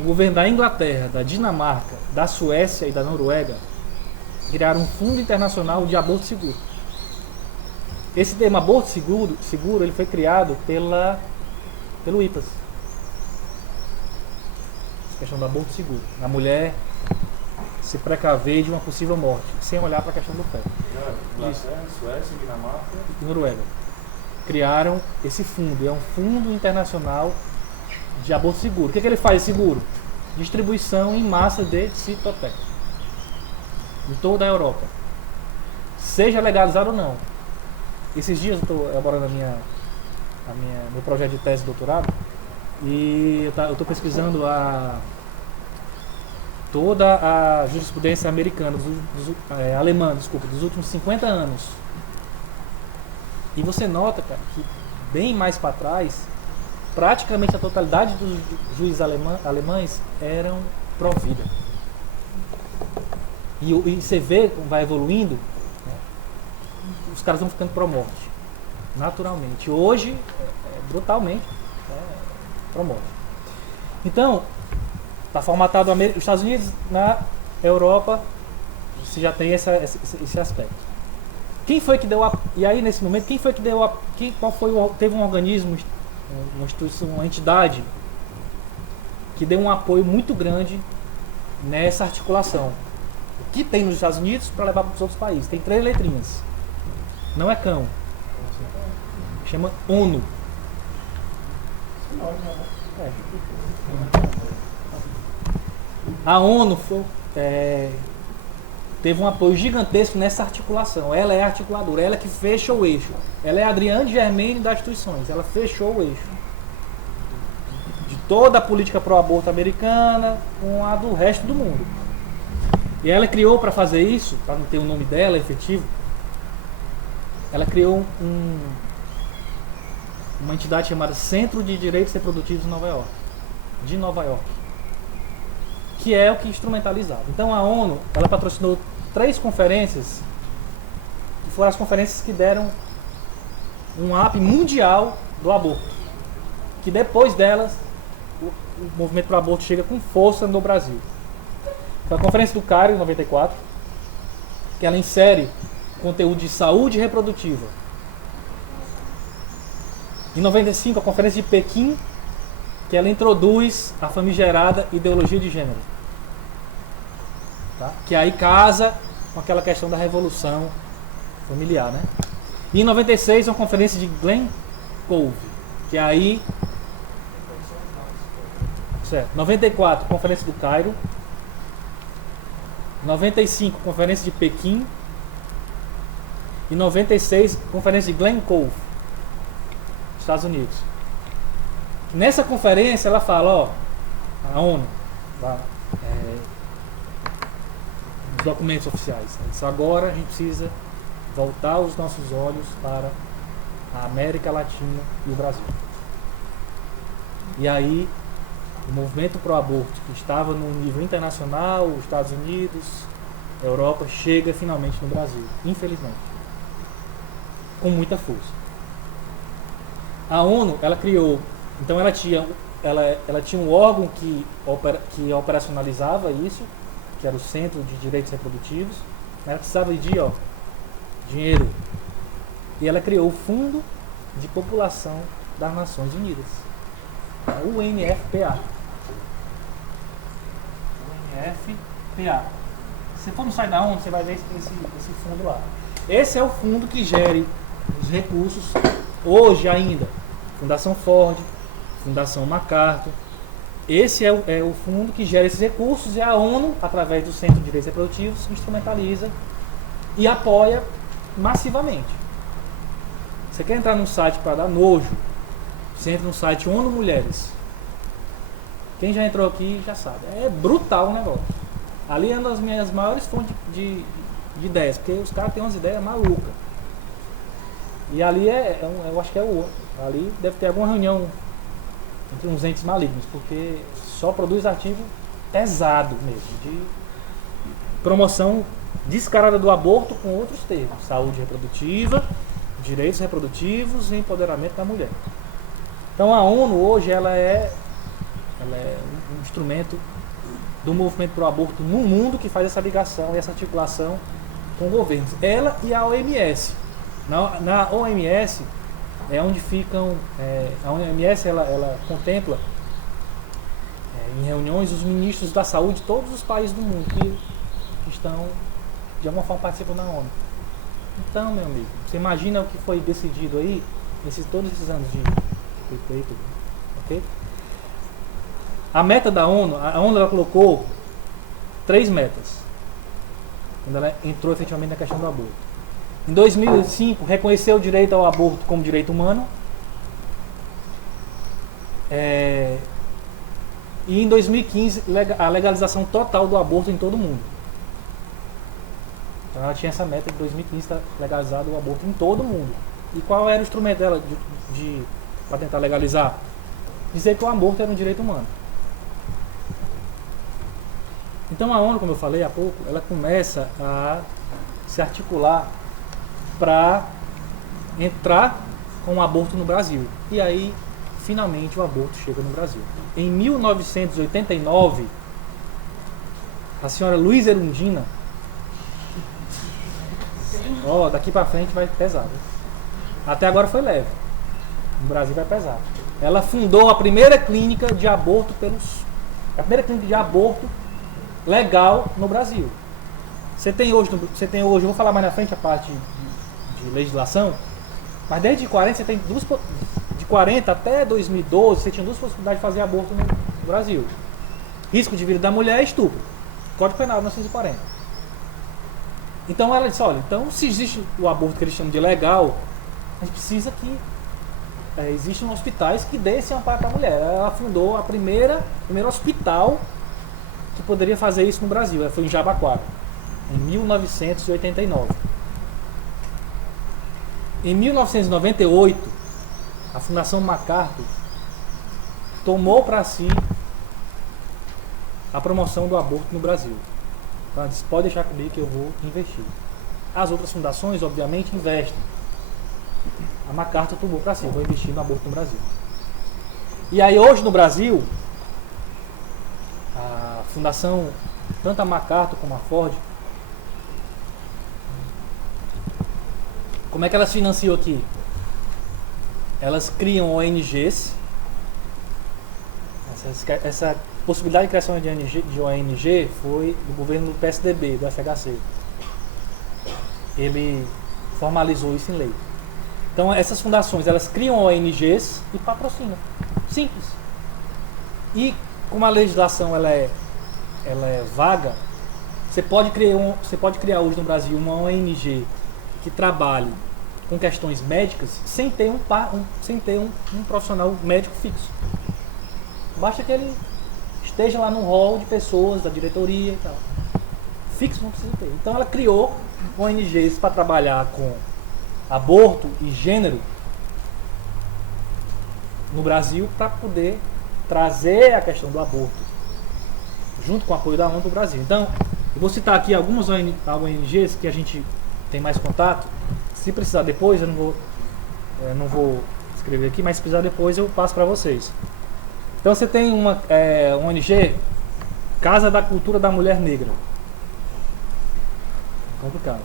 o governo da Inglaterra, da Dinamarca, da Suécia e da Noruega criaram um fundo internacional de aborto seguro. Esse termo aborto seguro ele foi criado pelo IPAS. A questão do aborto seguro. A mulher se precaver de uma possível morte, sem olhar para a questão do feto. Inglaterra, Suécia, Dinamarca e Noruega criaram esse fundo. É um fundo internacional de aborto seguro. O que ele faz, seguro? Distribuição em massa de Citotec em toda a Europa, seja legalizado ou não. Esses dias eu estou elaborando meu projeto de tese de doutorado e eu estou pesquisando toda a jurisprudência americana, alemã, dos últimos 50 anos. E você nota, cara, que bem mais para trás, praticamente a totalidade dos juízes alemães eram pró-vida. E você vê como vai evoluindo, né, os caras vão ficando pró-morte, naturalmente. Hoje, brutalmente, pró-morte. Então, está formatado os Estados Unidos, na Europa, você já tem esse aspecto. Quem foi que deu e aí nesse momento, quem foi que deu teve um organismo, uma instituição, uma entidade que deu um apoio muito grande nessa articulação. O que tem nos Estados Unidos para levar para os outros países? Tem 3 letrinhas. Não é cão. Chama ONU. A ONU teve um apoio gigantesco nessa articulação. Ela é a articuladora, ela é que fecha o eixo. Ela é a Adriane Germaine das instituições. Ela fechou o eixo de toda a política pró-aborto americana com a do resto do mundo. E ela criou, para fazer isso, para não ter o nome dela efetivo, ela criou uma entidade chamada Centro de Direitos Reprodutivos de Nova York, que é o que instrumentalizava. Então a ONU, ela patrocinou 3 conferências, que foram as conferências que deram um up mundial do aborto, que depois delas o movimento pro aborto chega com força no Brasil. Foi a Conferência do Cairo, em 94, que ela insere conteúdo de saúde reprodutiva. Em 95, a Conferência de Pequim, que ela introduz a famigerada ideologia de gênero. Tá? Que aí casa com aquela questão da revolução familiar, né? E em 96, uma conferência de Glen Cove, que aí... Certo. 94, Conferência do Cairo. 95, Conferência de Pequim. E 96, Conferência de Glen Cove, Estados Unidos. Nessa conferência ela fala, ó, a ONU, os documentos oficiais, ela diz, agora a gente precisa voltar os nossos olhos para a América Latina e o Brasil. E aí o movimento pro aborto, que estava no nível internacional, os Estados Unidos, a Europa, chega finalmente no Brasil, infelizmente, com muita força. A ONU, ela criou, então ela tinha um órgão que operacionalizava isso, que era o Centro de Direitos Reprodutivos. Ela precisava de dinheiro, e ela criou o Fundo de População das Nações Unidas, a UNFPA. UNFPA. Se for no site da ONU, você vai ver esse fundo lá. Esse é o fundo que gere os recursos, hoje ainda, Fundação Ford, Fundação MacArthur. Esse é o fundo que gera esses recursos, e a ONU, através do Centro de Direitos Reprodutivos, instrumentaliza e apoia massivamente. Você quer entrar num site para dar nojo, você entra no site ONU Mulheres. Quem já entrou aqui já sabe. É brutal o negócio. Ali é uma das minhas maiores fontes de ideias, porque os caras têm umas ideias malucas. E ali eu acho que ali deve ter alguma reunião entre uns entes malignos, porque só produz artigo pesado mesmo, de promoção descarada do aborto com outros termos: saúde reprodutiva, direitos reprodutivos e empoderamento da mulher. Então a ONU hoje ela é um instrumento do movimento pro aborto no mundo, que faz essa ligação e essa articulação com governos. Ela e a OMS. Na OMS é onde ficam... a OMS ela contempla em reuniões os ministros da saúde de todos os países do mundo que estão, de alguma forma, participam da ONU. Então, meu amigo, você imagina o que foi decidido aí, todos esses anos de feito, ok? A meta da ONU, a ONU ela colocou 3 metas, quando ela entrou efetivamente na questão do aborto. Em 2005, reconheceu o direito ao aborto como direito humano. E em 2015, a legalização total do aborto em todo o mundo. Então ela tinha essa meta de 2015 estar legalizado o aborto em todo o mundo. E qual era o instrumento dela para tentar legalizar? Dizer que o aborto era um direito humano. Então a ONU, como eu falei há pouco, ela começa a se articular para entrar com o aborto no Brasil. E aí, finalmente, o aborto chega no Brasil. Em 1989, a senhora Luísa Erundina, daqui para frente vai pesar, viu? Até agora foi leve. No Brasil vai pesar. Ela fundou a primeira clínica de aborto legal no Brasil. Você tem hoje, eu vou falar mais na frente a parte de legislação, mas desde 40 você tem de 40 até 2012 você tinha 2 possibilidades de fazer aborto no Brasil: risco de vida da mulher e estupro. Código Penal 1940. Então ela disse, olha, então se existe o aborto que eles chamam de legal, a gente precisa que existam hospitais que dêem esse amparo para a mulher. Ela fundou o primeiro hospital que poderia fazer isso no Brasil. Ela foi em Jabaquara, em 1989. Em 1998, a Fundação MacArthur tomou para si a promoção do aborto no Brasil. Então, ela disse, pode deixar comigo que eu vou investir. As outras fundações, obviamente, investem. A MacArthur tomou para si, eu vou investir no aborto no Brasil. E aí hoje no Brasil, a fundação, tanto a MacArthur como a Ford, como é que elas financiam aqui? Elas criam ONGs. Essa possibilidade de criação de ONG foi do governo do PSDB, do FHC. Ele formalizou isso em lei. Então essas fundações, elas criam ONGs e patrocinam. Simples. E como a legislação ela é vaga, você pode criar hoje no Brasil uma ONG que trabalhe com questões médicas sem ter um profissional médico fixo. Basta que ele esteja lá no hall de pessoas da diretoria e tal. Fixo não precisa ter. Então ela criou ONGs para trabalhar com aborto e gênero no Brasil para poder trazer a questão do aborto junto com o apoio da ONU do Brasil. Então, eu vou citar aqui algumas ONGs que a gente tem mais contato. Se precisar depois, eu não vou escrever aqui, mas se precisar depois eu passo para vocês. Então você tem uma ONG, Casa da Cultura da Mulher Negra. Complicado.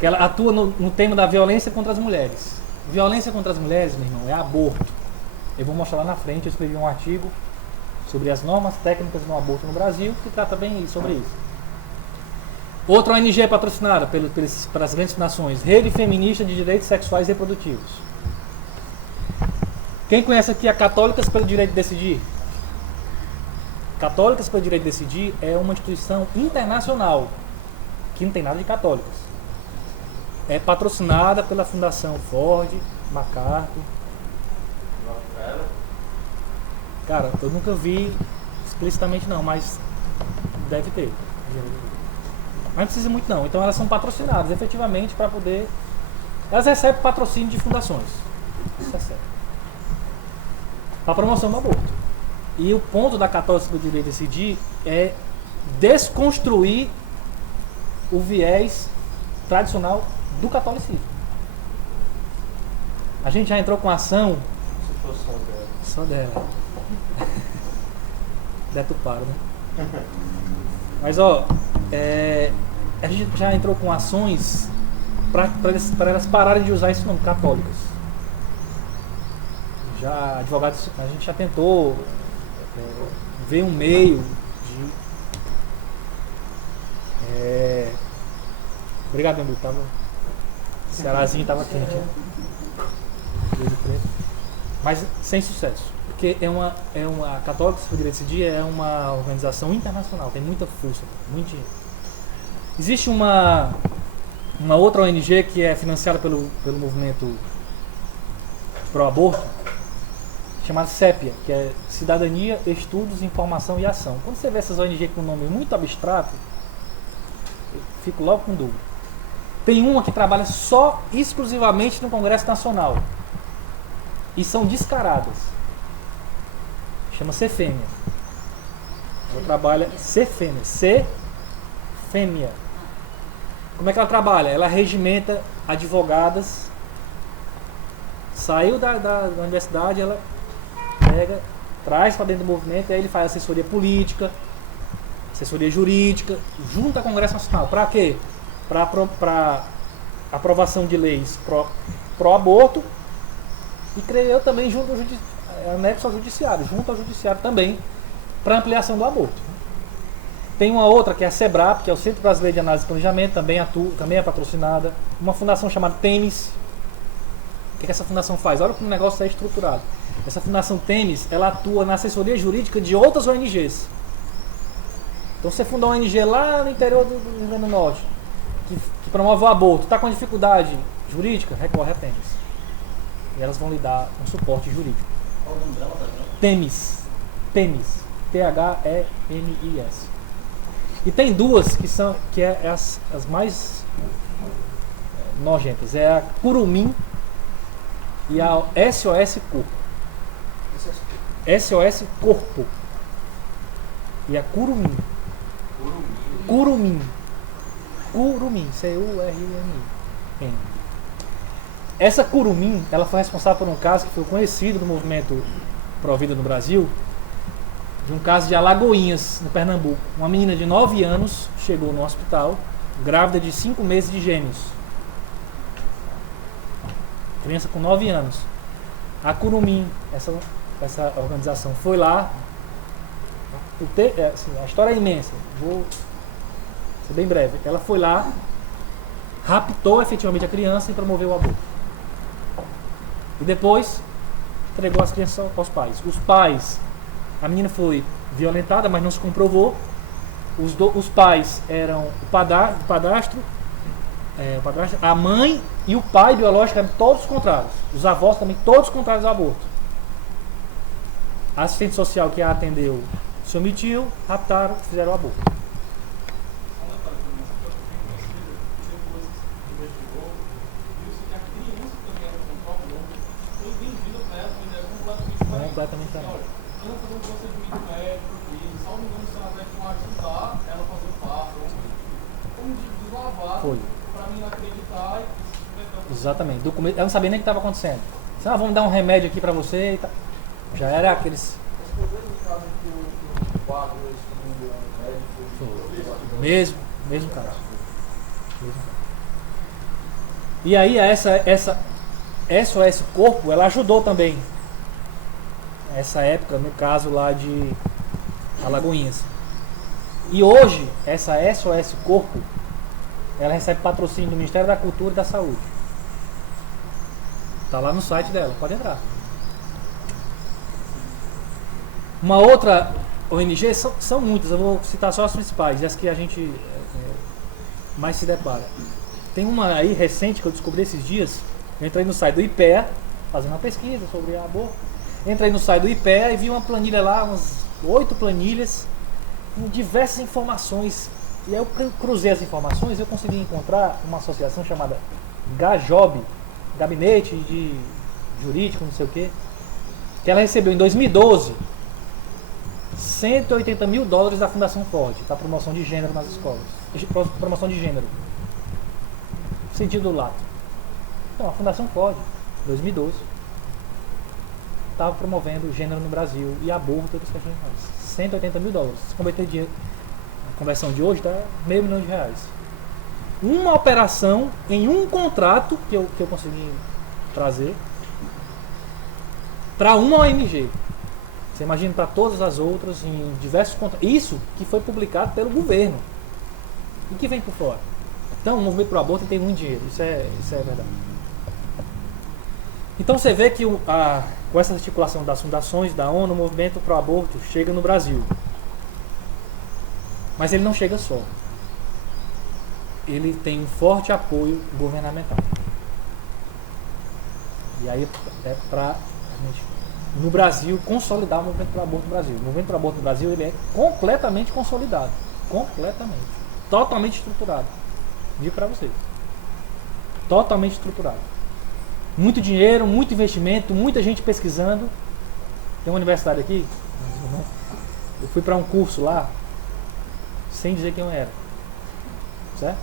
Que ela atua no tema da violência contra as mulheres. Violência contra as mulheres, meu irmão, é aborto. Eu vou mostrar lá na frente, eu escrevi um artigo sobre as normas técnicas no aborto no Brasil, que trata bem sobre isso. Outra ONG patrocinada pelas grandes nações, Rede Feminista de Direitos Sexuais e Reprodutivos. Quem conhece aqui a Católicas pelo Direito de Decidir? Católicas pelo Direito de Decidir é uma instituição internacional, que não tem nada de católicas. É patrocinada pela Fundação Ford, MacArthur. Cara, eu nunca vi explicitamente não, mas deve ter. Mas não precisa muito não. Então elas são patrocinadas efetivamente para poder... Elas recebem patrocínio de fundações. Isso é certo. Para promoção do aborto. E o ponto da Católica do Direito de Decidir é desconstruir o viés tradicional do catolicismo. A gente já entrou com ação... Se fosse só dela. Só dela. Detupado, né? Mas ó, a gente já entrou com ações para elas pararem de usar esse nome, católicas. Já advogados, a gente já tentou ver um meio de obrigado, meu amigo, Cearazinho tava quente, né? Mas sem sucesso. Porque a Católicos pelo Direito de Decidir é uma organização internacional, tem muita força, muito dinheiro. Existe uma outra ONG que é financiada pelo movimento pró-aborto, chamada CEPIA, que é Cidadania, Estudos, Informação e Ação. Quando você vê essas ONG com um nome muito abstrato, eu fico logo com dúvida. Tem uma que trabalha só exclusivamente no Congresso Nacional. E são descaradas. Chama Cefêmia. Ela trabalha Cefêmia. Cefêmia. Como é que ela trabalha? Ela regimenta advogadas. Saiu da universidade, ela pega, traz para dentro do movimento, e aí ele faz assessoria política, assessoria jurídica, junto ao Congresso Nacional. Para quê? Para aprovação de leis pró-aborto e creio eu também junto ao anexo ao judiciário, junto ao judiciário também, para ampliação do aborto. Tem uma outra que é a SEBRAP, que é o Centro Brasileiro de Análise e Planejamento, também é patrocinada. Uma fundação chamada TEMES. O que essa fundação faz? Olha como o negócio é estruturado. Essa fundação TEMES, ela atua na assessoria jurídica de outras ONGs. Então você funda uma ONG lá no interior do Rio Grande do Norte, que promove o aborto, está com dificuldade jurídica, recorre a TEMES. E elas vão lhe dar um suporte jurídico. Qual o nome dela? TEMES. TEMES. THEMIS. E tem duas que é as mais nojentas. É a Curumim e a SOS Corpo. SOS Corpo. E a Curumim. Curumim. Curumim. C-U-R-M-I. Essa Curumim, ela foi responsável por um caso que foi conhecido no movimento Provida no Brasil, de um caso de Alagoinhas, no Pernambuco. Uma menina de 9 anos chegou no hospital, grávida de 5 meses de gêmeos. Criança com 9 anos. A Curumim, essa organização, foi lá. A história é imensa, vou ser bem breve. Ela foi lá, raptou efetivamente a criança e promoveu o aborto. E depois entregou as crianças aos pais. Os pais, a menina foi violentada, mas não se comprovou. Os pais eram o padrasto, a mãe e o pai biológico eram todos contrários. Os avós também todos contrários ao aborto. A assistente social que a atendeu se omitiu, raptaram, fizeram o aborto. Completamente errado. Ela fazer um procedimento médico, e só um minuto, se ela deve ajudar ela a fazer o parto, como deslavar, Foi. para mim não acreditar e se submeter. Exatamente. Documento, ela não sabia nem o que estava acontecendo. Disse, vamos dar um remédio aqui pra você e tal. Já era aqueles. Mas foi o mesmo caso que o quadro, médico, Mesmo caso. E aí essa SOS Corpo, ela ajudou também. Essa época, no caso lá de Alagoinhas. E hoje, essa SOS Corpo, ela recebe patrocínio do Ministério da Cultura e da Saúde. Tá lá no site dela, pode entrar. Uma outra ONG, são muitas, eu vou citar só as principais, as que a gente mais se depara. Tem uma aí recente que eu descobri esses dias. Eu entrei no site do IPEA, fazendo uma pesquisa sobre aborto. Entrei no site do IPEA e vi uma planilha lá, umas 8 planilhas, com diversas informações. E aí eu cruzei as informações e eu consegui encontrar uma associação chamada GAJOB, Gabinete de Jurídico, não sei o quê, que ela recebeu em 2012 $180 mil da Fundação Ford para promoção de gênero nas escolas. Promoção de gênero. Sentido lato. Então, a Fundação Ford, 2012, estava promovendo gênero no Brasil e aborto e outras questões mais. $180 mil. Se converter dinheiro, a conversão de hoje dá R$500 mil. Uma operação em um contrato que eu consegui trazer para uma ONG. Você imagina para todas as outras em diversos contratos. Isso que foi publicado pelo governo. E que vem por fora. Então o movimento pro aborto tem muito dinheiro. Isso é verdade. Então você vê que com essa articulação das fundações da ONU, o movimento pro aborto chega no Brasil. Mas ele não chega só. Ele tem um forte apoio governamental. E aí é para no Brasil consolidar o movimento pro aborto no Brasil. O movimento pro aborto no Brasil ele é completamente consolidado. Completamente. Totalmente estruturado. Digo para vocês. Totalmente estruturado. Muito dinheiro, muito investimento, muita gente pesquisando. Tem uma universidade aqui. Eu fui para um curso lá, sem dizer quem eu era. Certo?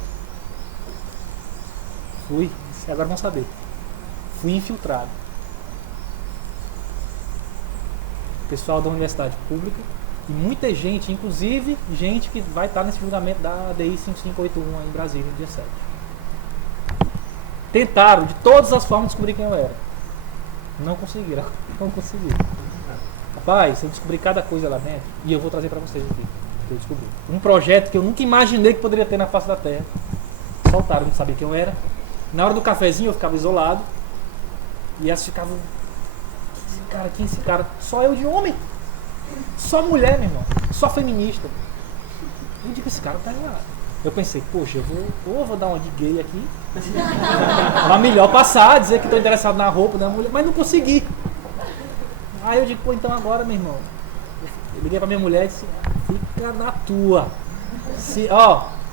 Fui. Agora vão saber. Fui infiltrado. Pessoal da universidade pública. E muita gente, inclusive gente que vai estar nesse julgamento da ADI 5581 em Brasília, no dia 7. Tentaram de todas as formas descobrir quem eu era. Não conseguiram. Não conseguiram. Rapaz, eu descobri cada coisa lá dentro e eu vou trazer para vocês aqui. Que eu descobri. Um projeto que eu nunca imaginei que poderia ter na face da terra. Soltaram, não sabia quem eu era. Na hora do cafezinho eu ficava isolado. E elas ficavam... Quem é esse cara? Só eu de homem. Só mulher, meu irmão. Só feminista. Eu digo, esse cara tá errado. Eu pensei, poxa, eu vou dar uma de gay aqui. Pra melhor passar, dizer que tô interessado na roupa da mulher, mas não consegui. Aí eu digo, pô, então agora, meu irmão. Eu liguei pra minha mulher e disse, fica na tua.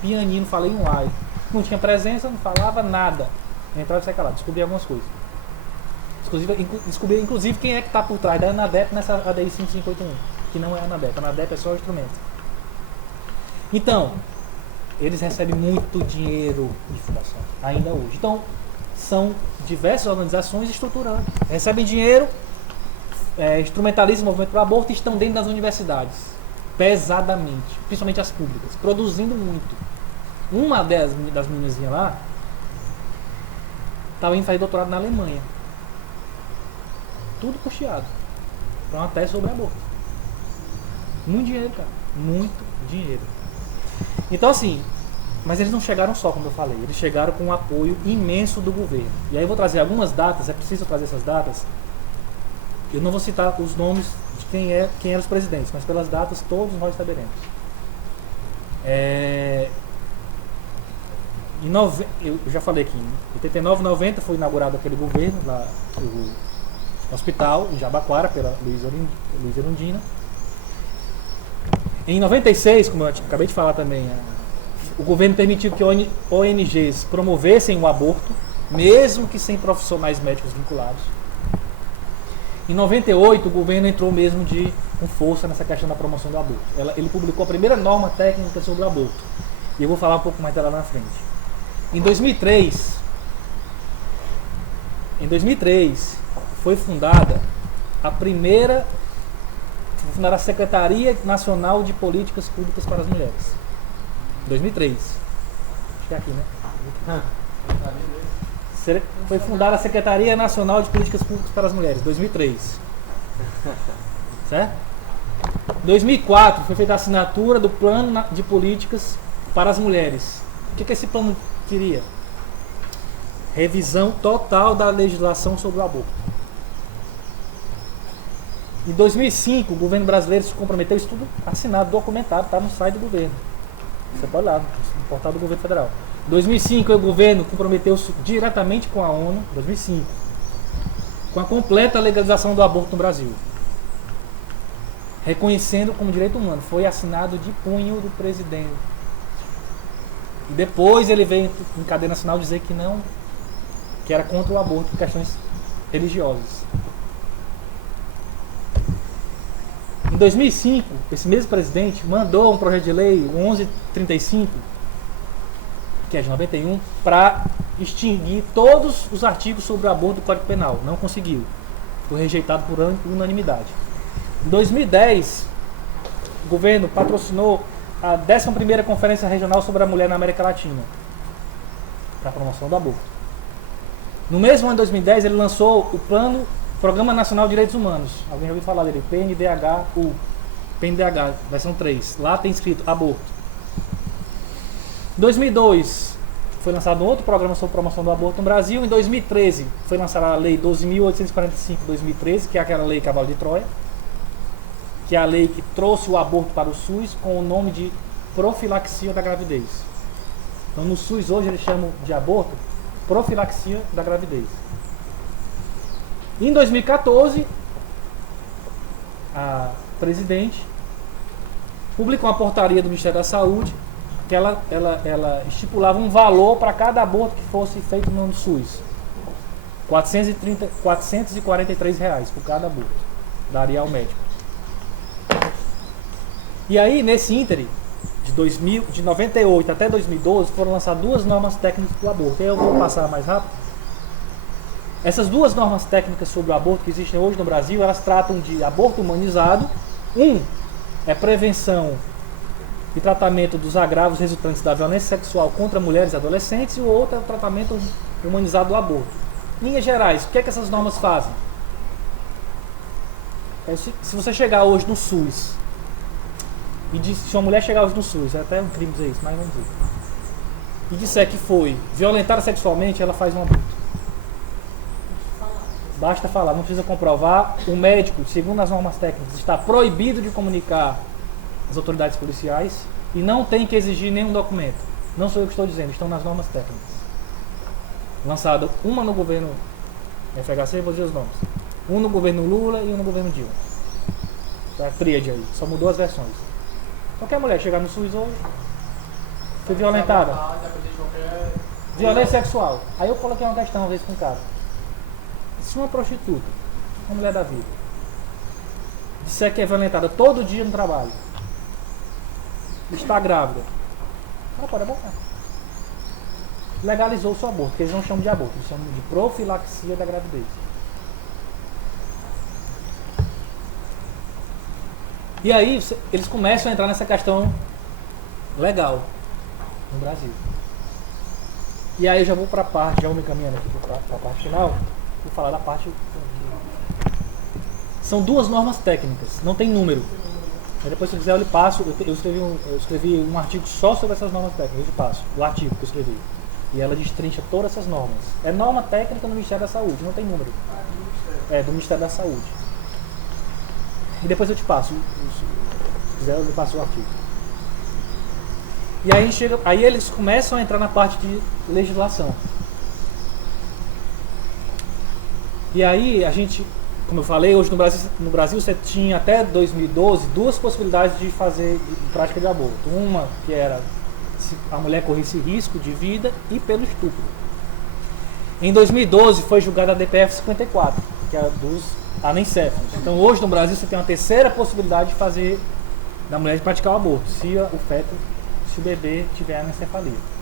Pianino, falei um ai. Não tinha presença, não falava nada. Entrava e saia calado, descobri algumas coisas. descobrir inclusive quem é que está por trás da ANADEP nessa ADI 5581, que não é a ANADEP. A ANADEP é só o instrumento. Então, eles recebem muito dinheiro de fundação, ainda hoje. Então, são diversas organizações estruturantes. Recebem dinheiro, instrumentalizam o movimento para o aborto e estão dentro das universidades, pesadamente, principalmente as públicas, produzindo muito. Uma das meninazinhas lá estava indo fazer doutorado na Alemanha. Tudo custeado. Para uma tese sobre aborto. Muito dinheiro, cara. Muito dinheiro. Então, assim, mas eles não chegaram só, como eu falei. Eles chegaram com um apoio imenso do governo. E aí eu vou trazer algumas datas, é preciso trazer essas datas. Eu não vou citar os nomes de quem eram os presidentes, mas pelas datas todos nós saberemos. Eu já falei aqui, em 89, 90 foi inaugurado aquele governo, lá, o hospital, em Jabaquara, pela Luiz Erundina. Em 96, como eu acabei de falar também, o governo permitiu que ONGs promovessem o aborto, mesmo que sem profissionais médicos vinculados. Em 98, o governo entrou mesmo com força nessa questão da promoção do aborto. Ele publicou a primeira norma técnica sobre o aborto. E eu vou falar um pouco mais dela na frente. Em 2003, foi fundada a Secretaria Nacional de Políticas Públicas para as Mulheres. 2003. Acho que é aqui, né? Foi fundada a Secretaria Nacional de Políticas Públicas para as Mulheres, 2003. Certo? 2004 foi feita a assinatura do Plano de Políticas para as Mulheres. O que esse plano queria? Revisão total da legislação sobre o aborto. Em 2005, o governo brasileiro se comprometeu, isso tudo assinado, documentado, está no site do governo. Você pode ir lá, no portal do governo federal. Em 2005, o governo comprometeu-se diretamente com a ONU, 2005, com a completa legalização do aborto no Brasil, reconhecendo como direito humano. Foi assinado de punho do presidente. E depois ele veio em cadeia nacional dizer que não, que era contra o aborto por questões religiosas. Em 2005, esse mesmo presidente mandou um projeto de lei, o 1135, que é de 91, para extinguir todos os artigos sobre o aborto do Código Penal. Não conseguiu. Foi rejeitado por unanimidade. Em 2010, o governo patrocinou a 11ª Conferência Regional sobre a Mulher na América Latina, para a promoção do aborto. No mesmo ano de 2010, ele lançou o Programa Nacional de Direitos Humanos. Alguém já ouviu falar dele? PNDH, versão 3. Lá tem escrito aborto. Em 2002, foi lançado um outro programa sobre promoção do aborto no Brasil. Em 2013, foi lançada a Lei 12.845/2013, que é aquela lei Cavalo de Troia, que é a lei que trouxe o aborto para o SUS com o nome de profilaxia da gravidez. Então, no SUS hoje eles chamam de aborto profilaxia da gravidez. Em 2014, a presidente publicou uma portaria do Ministério da Saúde que ela estipulava um valor para cada aborto que fosse feito no SUS. R$ 443 por cada aborto. Daria ao médico. E aí, nesse ínterim, de 98 até 2012, foram lançadas 2 normas técnicas para o aborto. Aí eu vou passar mais rápido. Essas 2 normas técnicas sobre o aborto que existem hoje no Brasil, elas tratam de aborto humanizado. É prevenção e tratamento dos agravos resultantes da violência sexual contra mulheres e adolescentes, e o outro é o tratamento humanizado do aborto. Em linhas gerais, o que é que essas normas fazem? Se você chegar hoje no SUS, se uma mulher chegar hoje no SUS, é até um crime dizer isso, mas vamos dizer, e disser que foi violentada sexualmente, ela faz um aborto. Basta falar, não precisa comprovar. O médico, segundo as normas técnicas, está proibido de comunicar às autoridades policiais e não tem que exigir nenhum documento. Não sou eu que estou dizendo, estão nas normas técnicas. Lançada uma no governo FHC, vou dizer os nomes. Um no governo Lula e um no governo Dilma. A tríade aí, só mudou as versões. Qualquer mulher chegar no SUS hoje, foi violentada. Violência sexual. Aí eu coloquei uma questão, às vezes, com o cara. Se uma prostituta, uma mulher da vida, disser que é violentada todo dia no trabalho, está grávida, ela pode abortar. Legalizou-se o aborto, porque eles não chamam de aborto, eles chamam de profilaxia da gravidez. E aí eles começam a entrar nessa questão legal no Brasil. E aí eu já vou para a parte, já vou me caminhando aqui para a parte final, vou falar da parte. São 2 normas técnicas, não tem número. Aí depois, se quiser, eu lhe passo. Eu escrevi um artigo só sobre essas normas técnicas, eu lhe passo o artigo que eu escrevi. E ela destrincha todas essas normas. É norma técnica no Ministério da Saúde, não tem número. É do Ministério da Saúde. E depois eu te passo. Se quiser, eu lhe passo o artigo. E aí eles começam a entrar na parte de legislação. E aí a gente, como eu falei, hoje no Brasil você tinha até 2012 2 possibilidades de fazer de prática de aborto. Uma que era se a mulher corresse risco de vida e pelo estupro. Em 2012 foi julgada a DPF 54, que é a dos anencéfalos. Então hoje no Brasil você tem uma terceira possibilidade de fazer da mulher de praticar o aborto, se o bebê tiver anencefalia.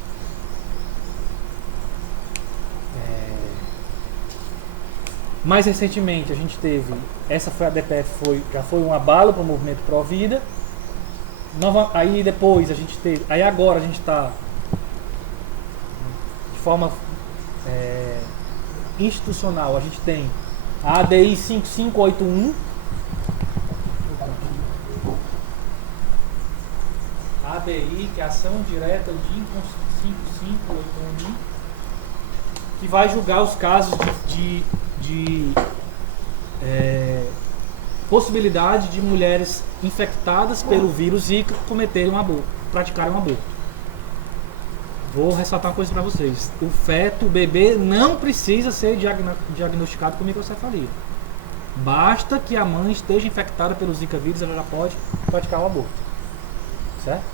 Mais recentemente a gente teve, essa foi a DPF, já foi um abalo para o movimento pró-vida. Aí depois a gente teve, aí agora a gente está de forma institucional, a gente tem a ADI 5581, a ADI, que é a Ação Direta de 5581, que vai julgar os casos de possibilidade de mulheres infectadas pelo vírus Zika cometerem um aborto, praticarem um aborto. Vou ressaltar uma coisa para vocês: o bebê não precisa ser diagnosticado com microcefalia. Basta que a mãe esteja infectada pelo Zika vírus, ela já pode praticar o aborto. Certo?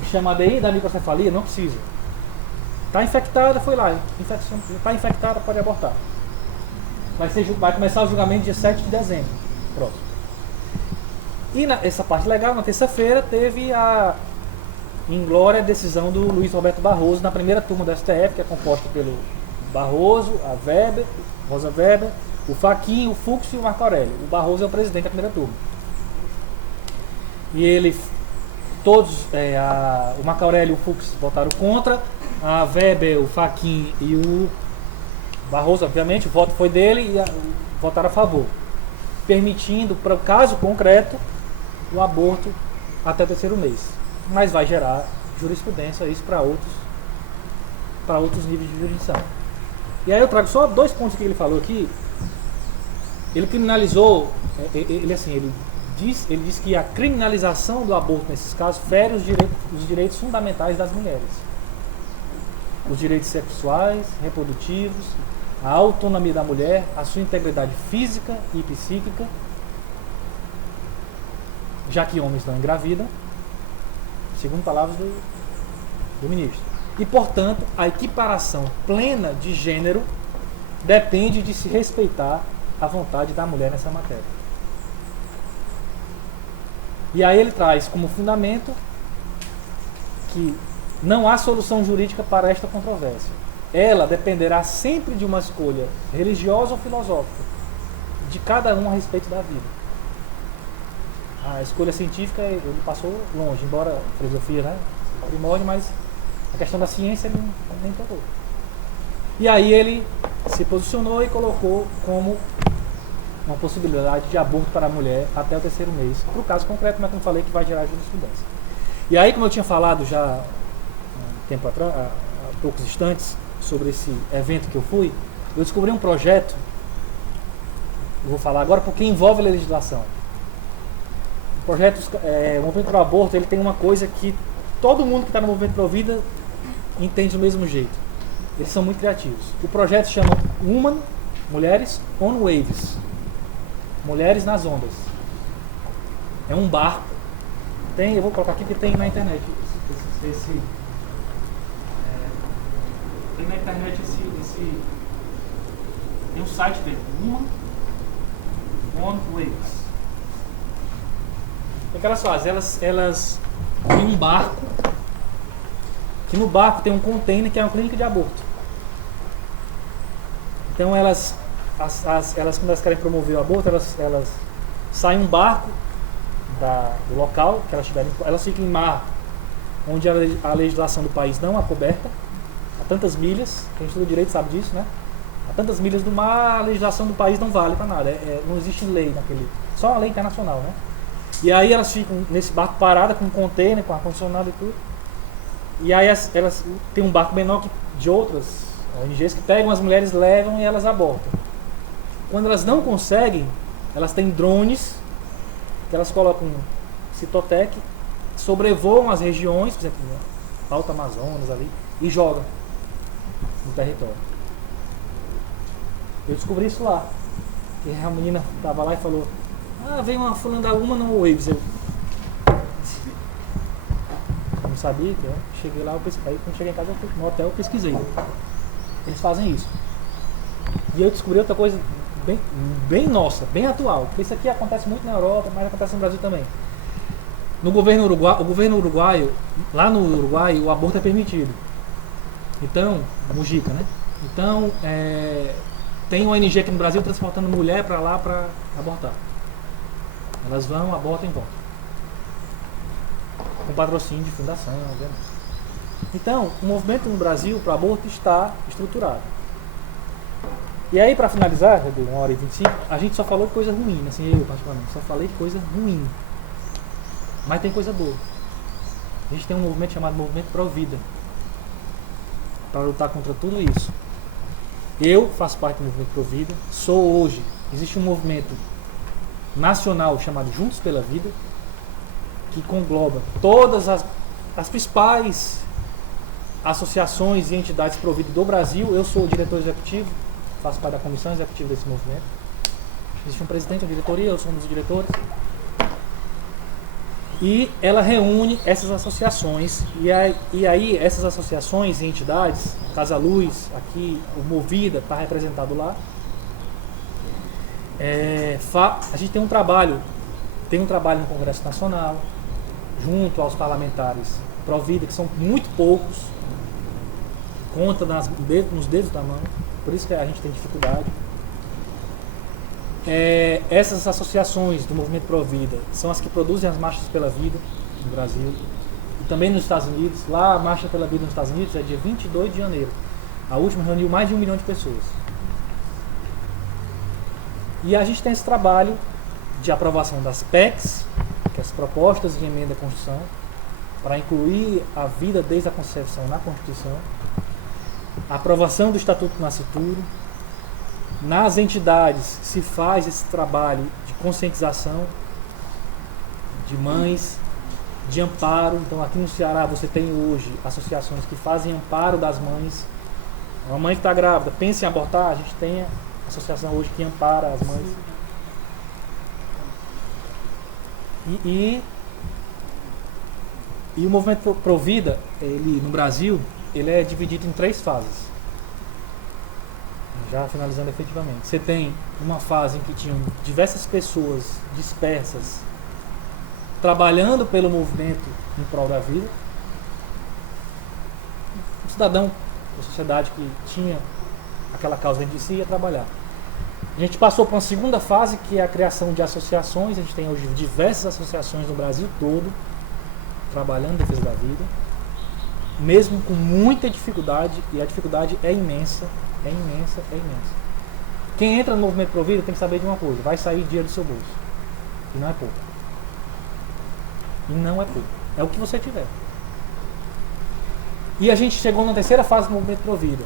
O chamado aí da microcefalia não precisa. Está infectada, foi lá. Está infectada, pode abortar. Vai começar o julgamento dia 7 de dezembro. Próximo. E essa parte legal, na terça-feira, teve a inglória decisão do Luiz Roberto Barroso na primeira turma do STF, que é composta pelo Barroso, a Rosa Weber, o Fachin, o Fux e o Marco Aurélio. O Barroso é o presidente da primeira turma. E ele, o Marco Aurélio e o Fux votaram contra, a Weber, o Fachin e o Barroso, obviamente, o voto foi dele e votaram a favor, permitindo, para o caso concreto, o aborto até o 3º mês. Mas vai gerar jurisprudência isso para outros níveis de jurisdição. E aí eu trago só 2 pontos que ele falou aqui. Ele criminalizou, ele diz que a criminalização do aborto nesses casos fere os direitos fundamentais das mulheres. Os direitos sexuais, reprodutivos, a autonomia da mulher, a sua integridade física e psíquica, já que homens não engravidam, segundo palavras do ministro. E, portanto, a equiparação plena de gênero depende de se respeitar a vontade da mulher nessa matéria. E aí ele traz como fundamento que não há solução jurídica para esta controvérsia. Ela dependerá sempre de uma escolha religiosa ou filosófica de cada um a respeito da vida. A escolha científica ele passou longe, embora a filosofia, né, primórdio, mas a questão da ciência ele nem tocou. E aí ele se posicionou e colocou como uma possibilidade de aborto para a mulher até o 3º mês, para o caso concreto, mas como falei, que vai gerar jurisprudência. E aí, como eu tinha falado já há poucos instantes sobre esse evento que eu fui, eu descobri um projeto, eu vou falar agora porque envolve a legislação. O projeto, o movimento pro aborto, ele tem uma coisa que todo mundo que está no movimento pro vida entende do mesmo jeito. Eles são muito criativos. O projeto se chama Woman, Mulheres on Waves. Mulheres nas ondas. É um barco. Eu vou colocar aqui que tem na internet. Tem na internet Tem um site dele, Woman on Waves. O que elas fazem? Elas têm um barco, que no barco tem um container que é uma clínica de aborto. Então elas quando elas querem promover o aborto, elas saem um barco do local que elas tiverem, elas ficam em mar, onde a legislação do país não é coberta, a tantas milhas, quem estuda direito sabe disso, né? A tantas milhas do mar, a legislação do país não vale para nada, não existe lei naquele, só uma lei internacional, né? E aí elas ficam nesse barco parada com um container, com ar-condicionado e tudo. E aí elas têm um barco menor de outras ONGs que pegam as mulheres, levam e elas abortam. Quando elas não conseguem, elas têm drones que elas colocam Citotec, sobrevoam as regiões, por exemplo, Alto Amazonas ali, e jogam no território. Eu descobri isso lá. E a menina estava lá e falou: vem uma fulana da Uma no Waves. Eu não sabia, eu cheguei lá, aí quando cheguei em casa, eu fui no hotel, eu pesquisei. Eles fazem isso. E eu descobri outra coisa bem nossa, bem atual, porque isso aqui acontece muito na Europa, mas acontece no Brasil também. O governo uruguaio, lá no Uruguai, o aborto é permitido. Então, Mujica, né? Então, tem uma ONG aqui no Brasil transportando mulher para lá para abortar. Elas vão, abortam e voltam. Com patrocínio de fundação, obviamente. Então, o movimento no Brasil para aborto está estruturado. E aí, para finalizar, 1h25, a gente só falou coisa ruim, assim, eu particularmente, só falei coisa ruim. Mas tem coisa boa. A gente tem um movimento chamado Movimento Pro Vida, para lutar contra tudo isso. Eu faço parte do Movimento Pro Vida, sou hoje, existe um movimento nacional chamado Juntos pela Vida, que congloba todas as principais associações e entidades pro vida do Brasil. Eu sou o diretor executivo, faço parte da comissão executiva desse movimento. Existe um presidente, uma diretoria, eu sou um dos diretores. E ela reúne essas associações, e aí essas associações e entidades, Casa Luz, aqui, o Movida está representado lá. A gente tem um trabalho no Congresso Nacional, junto aos parlamentares pró-vida, que são muito poucos, conta nos dedos da mão, por isso que a gente tem dificuldade. Essas associações do Movimento Pro-Vida são as que produzem as marchas pela vida no Brasil e também nos Estados Unidos. Lá a Marcha pela Vida nos Estados Unidos é dia 22 de janeiro. A última reuniu mais de 1 milhão de pessoas. E a gente tem esse trabalho de aprovação das PECs, que é as propostas de emenda à Constituição, para incluir a vida desde a concepção na Constituição, a aprovação do Estatuto Nascituro. Nas entidades se faz esse trabalho de conscientização de mães, de amparo. Então aqui no Ceará você tem hoje associações que fazem amparo das mães. Uma mãe que está grávida, pensa em abortar, a gente tem a associação hoje que ampara as mães. E o movimento Pro-Vida, ele, no Brasil, ele é dividido em 3 fases. Já finalizando efetivamente. Você tem uma fase em que tinham diversas pessoas dispersas trabalhando pelo movimento em prol da vida. Um cidadão da sociedade que tinha aquela causa dentro de si ia trabalhar. A gente passou para uma segunda fase, que é a criação de associações. A gente tem hoje diversas associações no Brasil todo trabalhando em defesa da vida, mesmo com muita dificuldade, e a dificuldade é imensa. É imensa. Quem entra no Movimento Pro Vida tem que saber de uma coisa: vai sair dinheiro do seu bolso. E não é pouco. É o que você tiver. E a gente chegou na terceira fase do Movimento Pro Vida,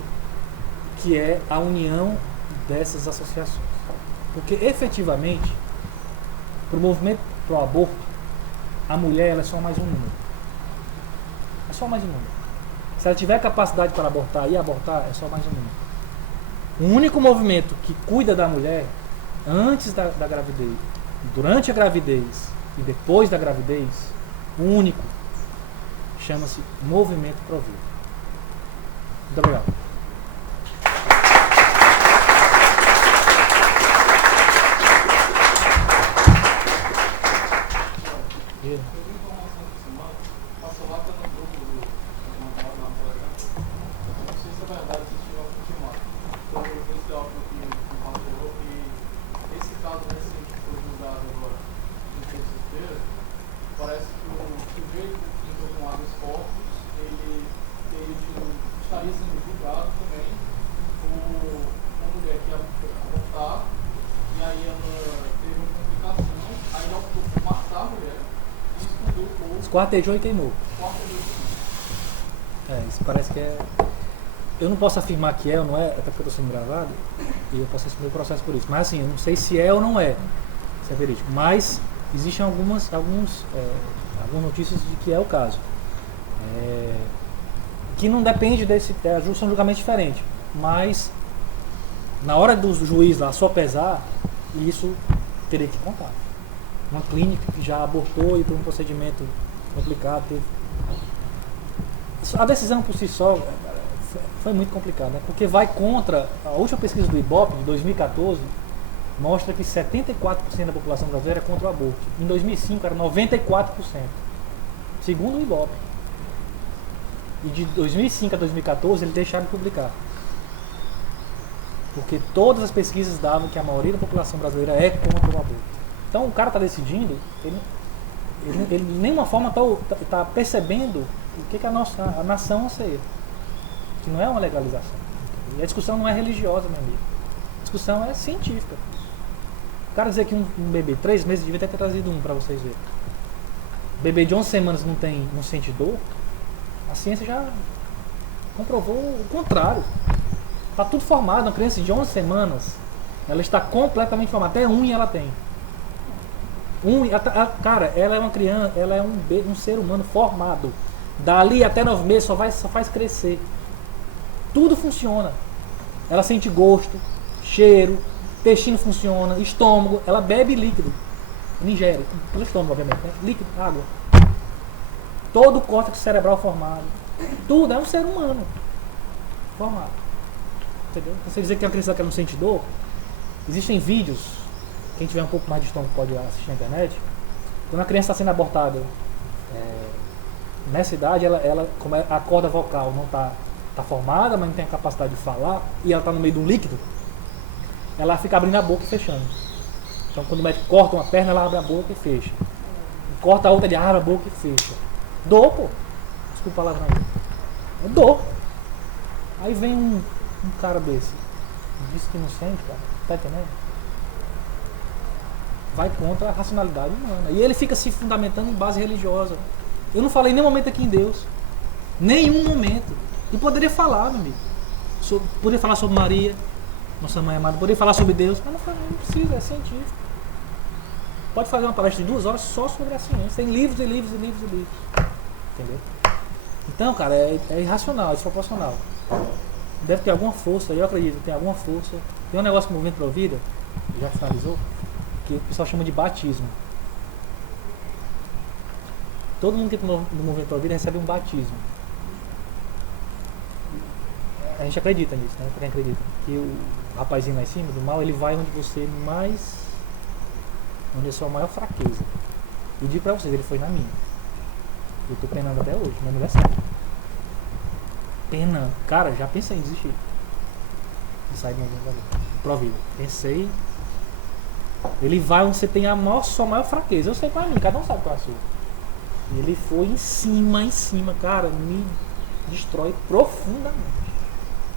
que é a união dessas associações. Porque efetivamente, para o movimento pro aborto, a mulher ela é só mais um número. É só mais um número. Se ela tiver capacidade para abortar e abortar, é só mais um número. O único movimento que cuida da mulher antes da gravidez, durante a gravidez e depois da gravidez, o único, chama-se Movimento Pro Vida. Muito obrigado. Esquartejou e queimou. Isso parece que é. Eu não posso afirmar que é ou não é, até porque eu estou sendo gravado, e eu posso assumir o processo por isso. Mas assim, eu não sei se é ou não é, se é verídico. Mas existem algumas notícias de que é o caso. Que não depende desse. São julgamentos diferentes. Mas na hora do juiz lá sopesar, isso teria que contar. Uma clínica que já abortou e por um procedimento complicado. A decisão por si só foi muito complicada, né? Porque vai contra. A última pesquisa do Ibope, de 2014, mostra que 74% da população brasileira é contra o aborto. Em 2005 era 94%. Segundo o Ibope. E de 2005 a 2014 eles deixaram de publicar. Porque todas as pesquisas davam que a maioria da população brasileira é contra o aborto. Então o cara está decidindo, ele de nenhuma forma está percebendo o que a nação anseia. Que não é uma legalização. E a discussão não é religiosa, meu amigo. A discussão é científica. O cara dizer que um bebê 3 meses devia ter trazido para vocês verem. Bebê de 11 semanas não sente dor. A ciência já comprovou o contrário. Está tudo formado. Uma criança de 11 semanas, ela está completamente formada. Até unha ela tem. Cara, ela é uma criança, ela é um ser humano formado. Dali até 9 meses só faz crescer. Tudo funciona. Ela sente gosto, cheiro, intestino funciona, estômago, ela bebe líquido. Ingere, pelo estômago, obviamente, né? Líquido, água. Todo o córtex cerebral formado. Tudo, é um ser humano formado. Entendeu? Você dizer que uma criança que não sente dor, existem vídeos, quem tiver um pouco mais de estômago pode assistir na internet, quando a criança está sendo abortada nessa idade, como a corda vocal não está formada, mas não tem a capacidade de falar, e ela está no meio de um líquido, ela fica abrindo a boca e fechando. Então quando o médico corta uma perna, ela abre a boca e fecha. Corta a outra, ele abre a boca e fecha. Dor, pô. Desculpa a palavra aí. É dor. Aí vem um cara desse, diz que não sente, cara. Tá entendendo? Vai contra a racionalidade humana. E ele fica se fundamentando em base religiosa. Eu não falei em nenhum momento aqui em Deus. Nenhum momento. E poderia falar, meu amigo. Poderia falar sobre Maria, nossa mãe amada. Poderia falar sobre Deus. Mas não precisa, é científico. Pode fazer uma palestra de 2 horas só sobre a ciência. Tem livros e livros e livros e livros. Entendeu? Então, cara, é irracional, é desproporcional. Deve ter alguma força, eu acredito, tem alguma força. Tem um negócio com o Movimento Pro Vida, já finalizou, que o pessoal chama de batismo. Todo mundo que entra no Movimento Pro Vida recebe um batismo. A gente acredita nisso, né? Quem acredita que o rapazinho lá em cima, do mal, ele vai onde onde é a sua maior fraqueza. E digo pra vocês, ele foi na minha. Eu tô penando até hoje, meu aniversário. Penando. Cara, já pensei em desistir. De sair do Movimento Pro Vida. Pensei. Ele vai onde você tem sua maior fraqueza. Eu sei qual é a minha, cada um sabe qual é a sua. E ele foi em cima, cara, me destrói profundamente.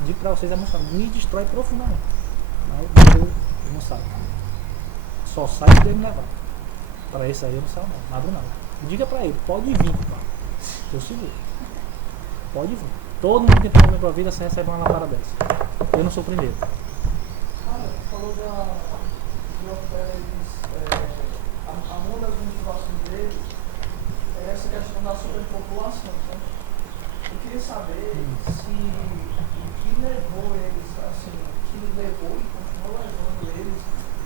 Digo pra vocês, me destrói profundamente. Mas eu não saio. Só sai se ele me levar. Para esse aí eu não saio não, abro não. Diga pra ele, pode vir, cara. Eu seguro. Pode vir. Todo mundo que tem problema pra vida, você recebe uma lapada dessa. Eu não sou o primeiro. Cara, falou de Oferes, uma das motivações dele é essa questão da superpopulação. Né? Eu queria saber se o que levou eles, assim, o que levou e continua levando eles,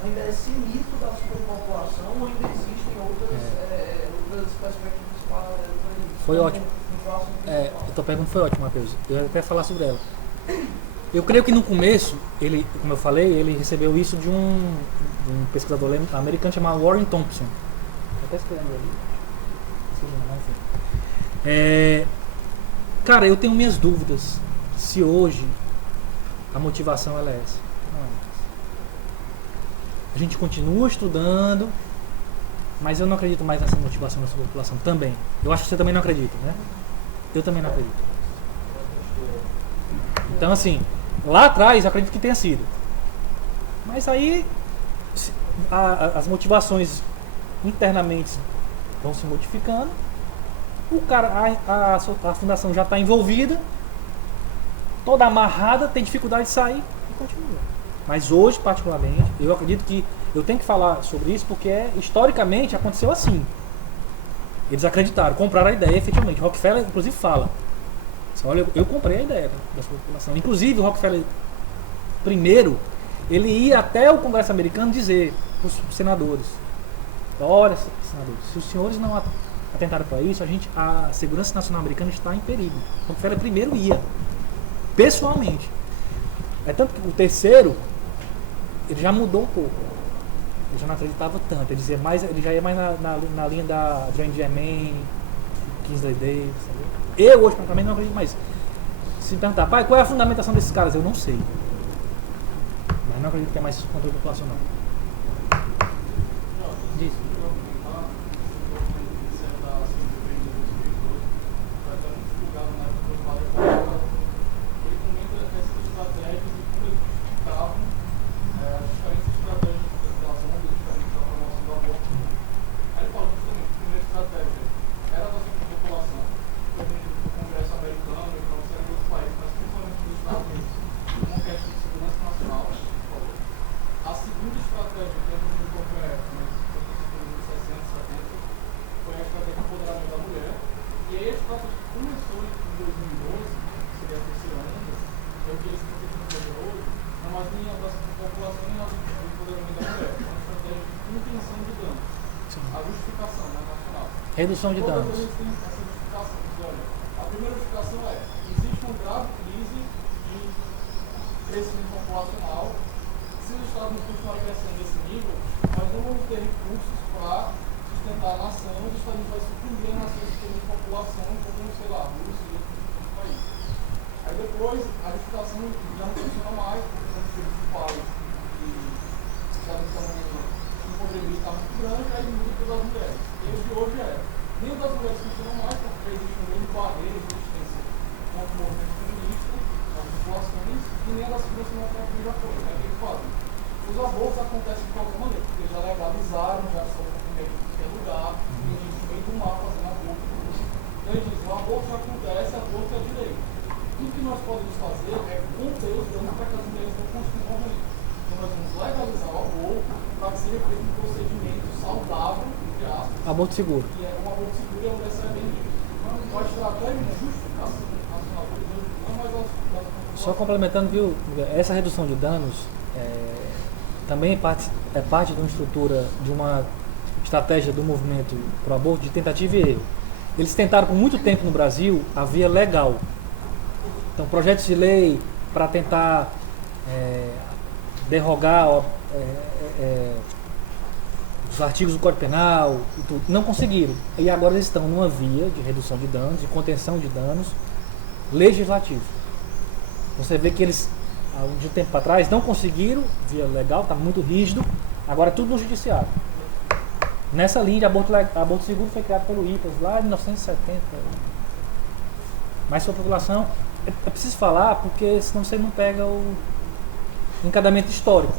ainda é esse mito da superpopulação ou ainda existem outras perspectivas paralelas aí? Foi ótimo. A tua pergunta foi ótima, Matheus. Eu ia até falar sobre ela. Eu creio que no começo, ele, como eu falei, ele recebeu isso de um pesquisador americano chamado Warren Thompson. Eu até escrevi ali. Cara, eu tenho minhas dúvidas se hoje a motivação ela é essa. Não é. A gente continua estudando, mas eu não acredito mais nessa motivação da sua população também. Eu acho que você também não acredita, né? Eu também não acredito. Então, assim, lá atrás eu acredito que tenha sido. Mas aí as motivações internamente vão se modificando O cara, a fundação já está envolvida, toda amarrada, tem dificuldade de sair e continua. Mas hoje, particularmente, eu acredito que eu tenho que falar sobre isso porque historicamente aconteceu assim. Eles acreditaram, compraram a ideia efetivamente. Rockefeller, inclusive, fala: olha, eu comprei a ideia da população. Inclusive, o Rockefeller, primeiro, ele ia até o Congresso americano dizer para os senadores: olha, senadores, se os senhores não atentaram para isso, a segurança nacional americana está em perigo. O Rockefeller primeiro ia, pessoalmente. É tanto que o terceiro, ele já mudou um pouco. Ele já não acreditava tanto. Ele já ia mais na linha da John Germain, Kingsley Davis. Eu hoje, praticamente, não acredito mais. Se perguntar: pai, qual é a fundamentação desses caras? Eu não sei. Mas não acredito que é mais controle populacional. Diz. Redução de danos. A primeira justificação é: existe uma grave crise de crescimento populacional. Se os Estados Unidos continuarem crescendo nesse nível, nós não vamos ter recursos para sustentar a nação. Os Estados Unidos vai suprimir a nação de população, como, sei lá, Rússia e outros países. Aí depois, a justificação já não funciona mais, porque são os pais que já não estão um poder militar muito grande, aí muda para as mulheres. E o de hoje é: nem das mulheres funcionam mais, porque existe um grande barreira de resistência contra o movimento feminista, as populações, e nem a das crianças não foi já foi. Aí o que eles fazem? Os abortos acontecem de qualquer maneira, porque já legalizaram, já são meio em qualquer lugar, tem gente no meio do mar fazendo aborto. Então ele diz: o aborto já acontece, aborto é direito. Tudo que nós podemos fazer é conter os danos para que as mulheres não continuem morrendo. Então nós vamos legalizar o aborto para que seja feito um procedimento saudável, entre aspas. Aborto seguro. E é um aborto seguro e a mulher sai bem disso. Uma estratégia justa, Só complementando, viu, essa redução de danos também é parte de uma estrutura, de uma estratégia do movimento pro aborto de tentativa e erro. Eles tentaram por muito tempo no Brasil a via legal. Então, projetos de lei para tentar derrogar os artigos do Código Penal e tudo, não conseguiram. E agora eles estão numa via de redução de danos, de contenção de danos legislativo. Você vê que eles, de um tempo para trás, não conseguiram via legal, está muito rígido, agora tudo no judiciário. Nessa linha de aborto seguro foi criado pelo IPAS lá em 1970. Mas sua população, é preciso falar, porque senão você não pega o encadamento histórico.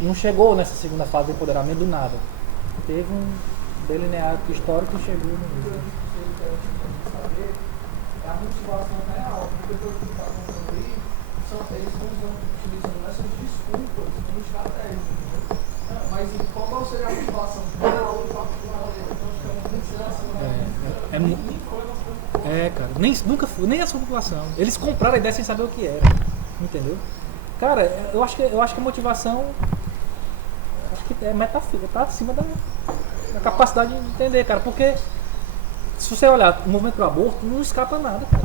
Não chegou nessa segunda fase de empoderamento do nada. Teve um delineado histórico e chegou no é a motivação real, porque depois que está contando aí, eles estão utilizando essas desculpas como estratégia, entendeu? Mas qual seria a motivação real? Cara, nunca foi, nem a sua população. Eles compraram a ideia sem saber o que era, entendeu? Cara, eu acho que a motivação, acho que é metafísica, tá acima da capacidade de entender, cara, porque se você olhar o movimento pro aborto, não escapa nada, cara.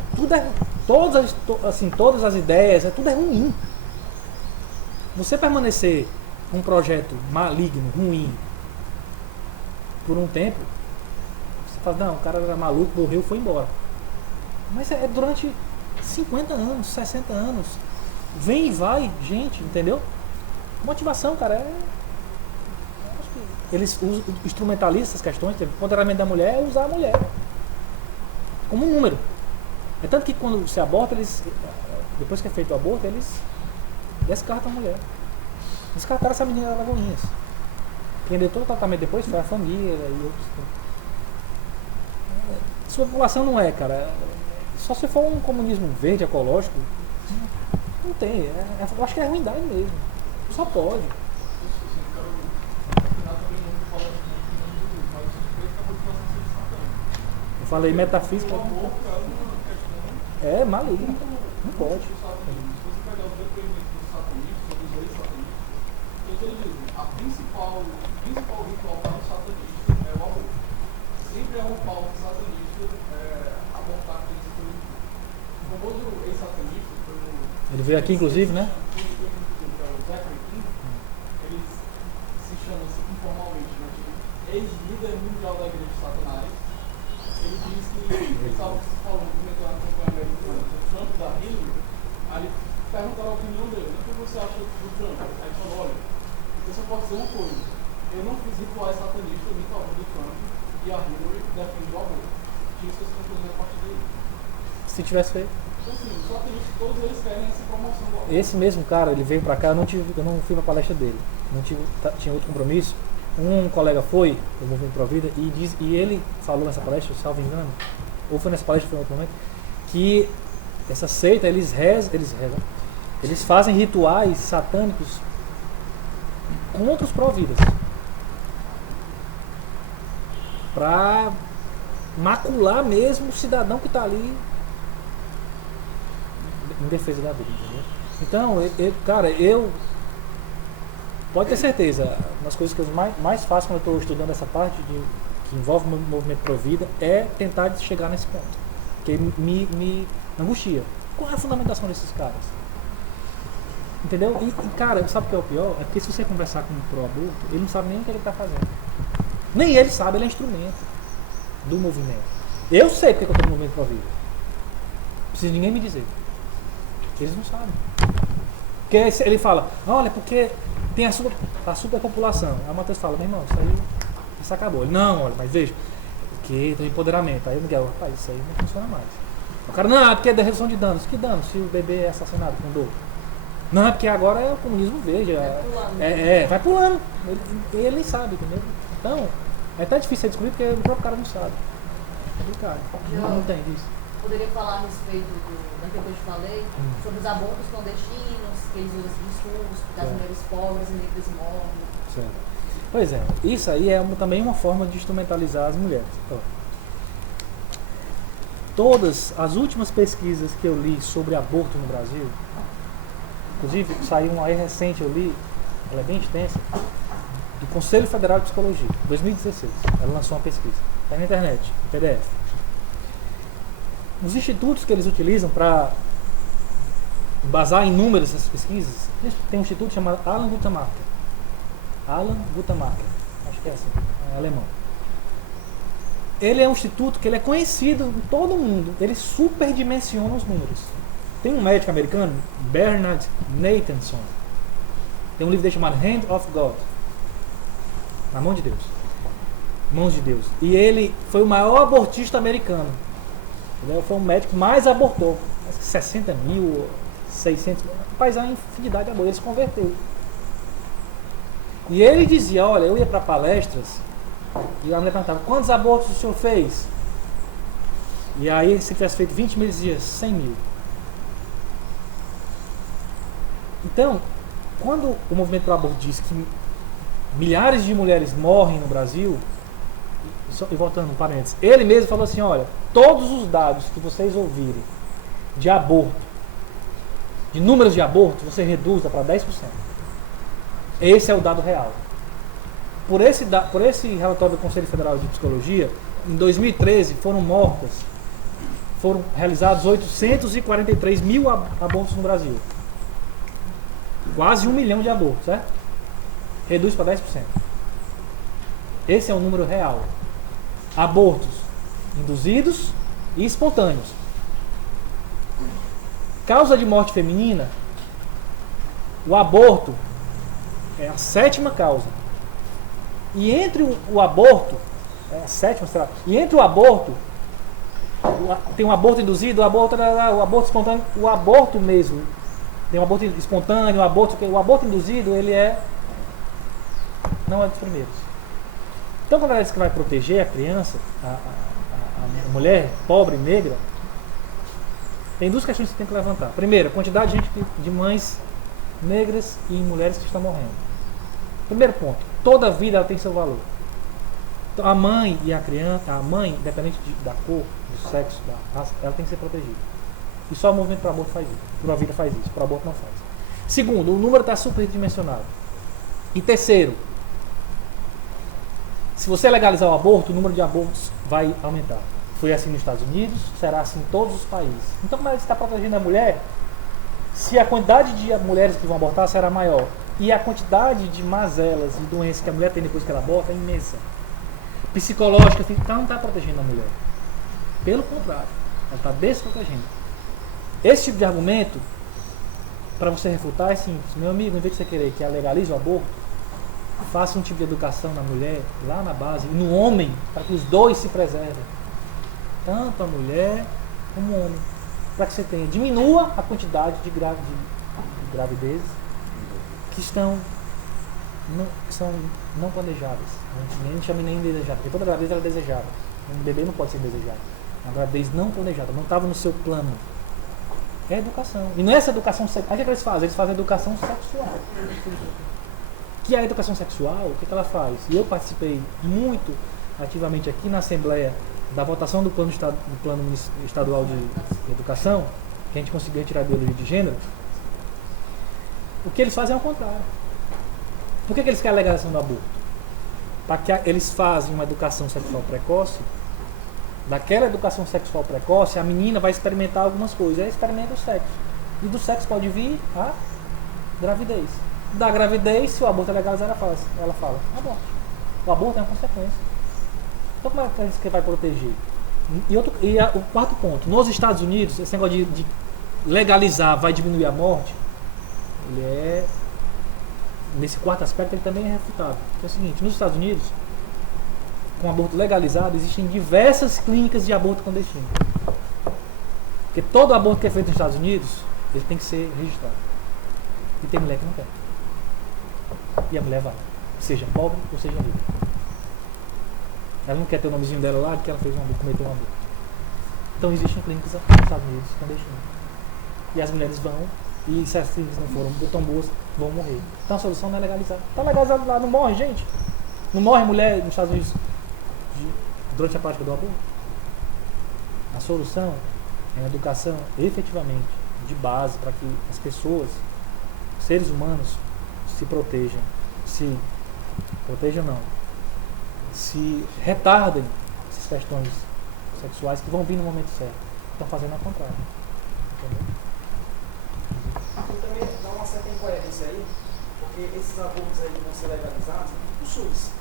Todas as ideias, tudo é ruim. Você permanecer com um projeto maligno, ruim, por um tempo, você fala: não, o cara era maluco, morreu, foi embora. Mas é durante 50 anos, 60 anos. Vem e vai, gente, entendeu? Motivação, cara, eles instrumentalizam essas questões. O empoderamento da mulher é usar a mulher como um número. É tanto que quando se aborta, depois que é feito o aborto, eles descartam a mulher. Descartaram essa menina da Lagoinhas. Quem deu todo o tratamento depois foi a família e outros. Superpopulação não é, cara. Só se for um comunismo verde, ecológico, não tem. Eu acho que é ruindade mesmo. Só pode. Eu falei metafísica. É maligno. Não pode. A principal ritual para o satanista é o aborto. Sempre é um pauta satanista abortar criança pelo mundo. O famoso ex-satanista, Ele veio aqui, inclusive, né? o Zachary King, ele se chama assim, informalmente, né, de ex-líder mundial da igreja de Satanás. Ele diz que ele estava falando, comentando na campanha americana do Trump da Hillary, aí ele perguntaram a opinião dele, o que você acha do Trump? Aí ele falou, olha, eu só posso dizer uma coisa, eu não fiz rituais satanistas em favor do Trump e a Hillary defende o aborto. Tinha suas conclusões a partir daí. Se tivesse feito. Então assim, os satanistas, todos eles querem essa promoção do aborto. Esse mesmo cara, ele veio pra cá, eu não fui pra palestra dele. Não tive, tinha outro compromisso. Um colega foi do Movimento Pro Vida e ele falou nessa palestra, salvo engano, ou foi nessa palestra, foi em outro momento, que essa seita, eles fazem rituais satânicos contra os pró-vidas. Pra macular mesmo o cidadão que está ali em defesa da vida, entendeu? Então, cara, pode ter certeza, uma das coisas que eu mais faço quando eu estou estudando essa parte que envolve o movimento Pro Vida é tentar chegar nesse ponto, que me angustia. Qual é a fundamentação desses caras? Entendeu? E cara, sabe o que é o pior? É porque se você conversar com um pró-aborto, ele não sabe nem o que ele está fazendo. Nem ele sabe, ele é instrumento do movimento. Eu sei porque eu estou no movimento Pro Vida. Não precisa ninguém me dizer. Eles não sabem. Porque ele fala, olha, porque tem a superpopulação. Aí o Matheus fala, meu irmão, isso acabou. Ele, não, olha, mas veja, porque tem empoderamento. Aí o Miguel, rapaz, isso aí não funciona mais. O cara, não, é porque é da redução de danos. Que danos se o bebê é assassinado com dor? Não, é porque agora é o comunismo verde. Vai pulando. Ele nem sabe, entendeu? Então, é até difícil de descobrir porque o próprio cara não sabe. É complicado. Não tem disso. Poderia falar a respeito daquilo que eu te falei, sobre os abortos clandestinos, que eles usam esse discurso, porque as mulheres pobres e negras morrem. Certo. Pois é, isso aí é também uma forma de instrumentalizar as mulheres. Todas as últimas pesquisas que eu li sobre aborto no Brasil, inclusive saiu uma aí recente, eu li, ela é bem extensa, do Conselho Federal de Psicologia, 2016. Ela lançou uma pesquisa, está na internet, em PDF. Os institutos que eles utilizam para embasar em números essas pesquisas, tem um instituto chamado Alan Guttmacher. Alan Guttmacher, acho que é assim, é alemão. Ele é um instituto que ele é conhecido em todo o mundo, ele superdimensiona os números. Tem um médico americano, Bernard Nathanson, tem um livro dele chamado Hand of God, na mão de Deus, mãos de Deus, e ele foi o maior abortista americano. Ele foi o médico que mais abortou, 60 mil, 600 mil, rapaz, a infinidade de abortos, ele se converteu. E ele dizia, olha, eu ia para palestras e a mulher perguntava, quantos abortos o senhor fez? E aí, se tivesse feito 20 mil, ele dizia 100 mil. Então, quando o movimento pro aborto diz que milhares de mulheres morrem no Brasil, e voltando um parênteses, ele mesmo falou assim, olha, todos os dados que vocês ouvirem de aborto, de números de aborto, você reduza para 10%. Esse é o dado real. Por esse relatório do Conselho Federal de Psicologia, em 2013 foram realizados 843 mil abortos no Brasil. Quase 1 milhão de abortos, certo? Reduz para 10%. Esse é o número real. Abortos induzidos e espontâneos. Causa de morte feminina, o aborto é a 7ª causa. E entre o aborto, é a 7ª, será? E entre o aborto, tem um aborto induzido, o aborto espontâneo, o aborto mesmo. Tem um aborto espontâneo, o aborto induzido, ele não é dos primeiros. Então, quando ela diz que vai proteger a criança, a mulher pobre, negra, tem duas questões que você tem que levantar. Primeiro, a quantidade de gente de mães negras e mulheres que estão morrendo. Primeiro ponto, toda vida ela tem seu valor. Então, a mãe e a criança, a mãe, independente da cor, do sexo, da raça, ela tem que ser protegida. E só o movimento para aborto faz isso. Para a vida faz isso, para o aborto não faz. Segundo, o número está superdimensionado. E terceiro, se você legalizar o aborto, o número de abortos vai aumentar. Foi assim nos Estados Unidos, será assim em todos os países. Então, como é que está protegendo a mulher? Se a quantidade de mulheres que vão abortar será maior e a quantidade de mazelas e doenças que a mulher tem depois que ela aborta é imensa. Psicológica, então não está protegendo a mulher. Pelo contrário, ela está desprotegendo. Esse tipo de argumento, para você refutar, é simples. Meu amigo, em vez de você querer que ela legalize o aborto, faça um tipo de educação na mulher, lá na base, e no homem, para que os dois se preservem. Tanto a mulher como o homem. Para que você tenha, diminua a quantidade de gravidezes que são não planejadas. Não chama nem desejada, porque toda gravidez ela é desejada. Um bebê não pode ser desejado. Uma gravidez não planejada, não estava no seu plano. É educação. E não é essa educação sexual. O que eles fazem? Eles fazem educação sexual. Que é a educação sexual, o que ela faz? E eu participei muito ativamente aqui na Assembleia da votação do plano estadual de educação, que a gente conseguiu tirar a ideologia de gênero. O que eles fazem é o contrário. Por que eles querem a legalização do aborto? Para que eles fazem uma educação sexual precoce. Daquela educação sexual precoce, a menina vai experimentar algumas coisas. Ela experimenta o sexo. E do sexo pode vir a gravidez. Da gravidez, se o aborto é legalizado, ela fala aborto. O aborto é uma consequência. Então como é que a gente vai proteger? O quarto ponto, nos Estados Unidos, esse negócio de legalizar vai diminuir a morte, ele é, nesse quarto aspecto, ele também é refutado. É o seguinte, nos Estados Unidos, com aborto legalizado, existem diversas clínicas de aborto clandestino. Porque todo aborto que é feito nos Estados Unidos, ele tem que ser registrado. E tem mulher que não quer. E a mulher vai, seja pobre ou seja rica. Ela não quer ter o nomezinho dela lá porque ela fez um aborto, cometeu um aborto. Então existem clínicas nos Estados Unidos clandestinas. E as mulheres vão, e se as clínicas não foram tão boas, vão morrer. Então a solução não é legalizar. Está legalizado lá, não morre gente. Não morre mulher nos Estados Unidos durante a prática do aborto. A solução é a educação efetivamente de base para que as pessoas, seres humanos, se protejam. Se retardem essas questões sexuais que vão vir no momento certo. Estão fazendo ao contrário. Entendeu? E também dá uma certa incoerência aí, porque esses abortos aí que vão ser legalizados, o SUS.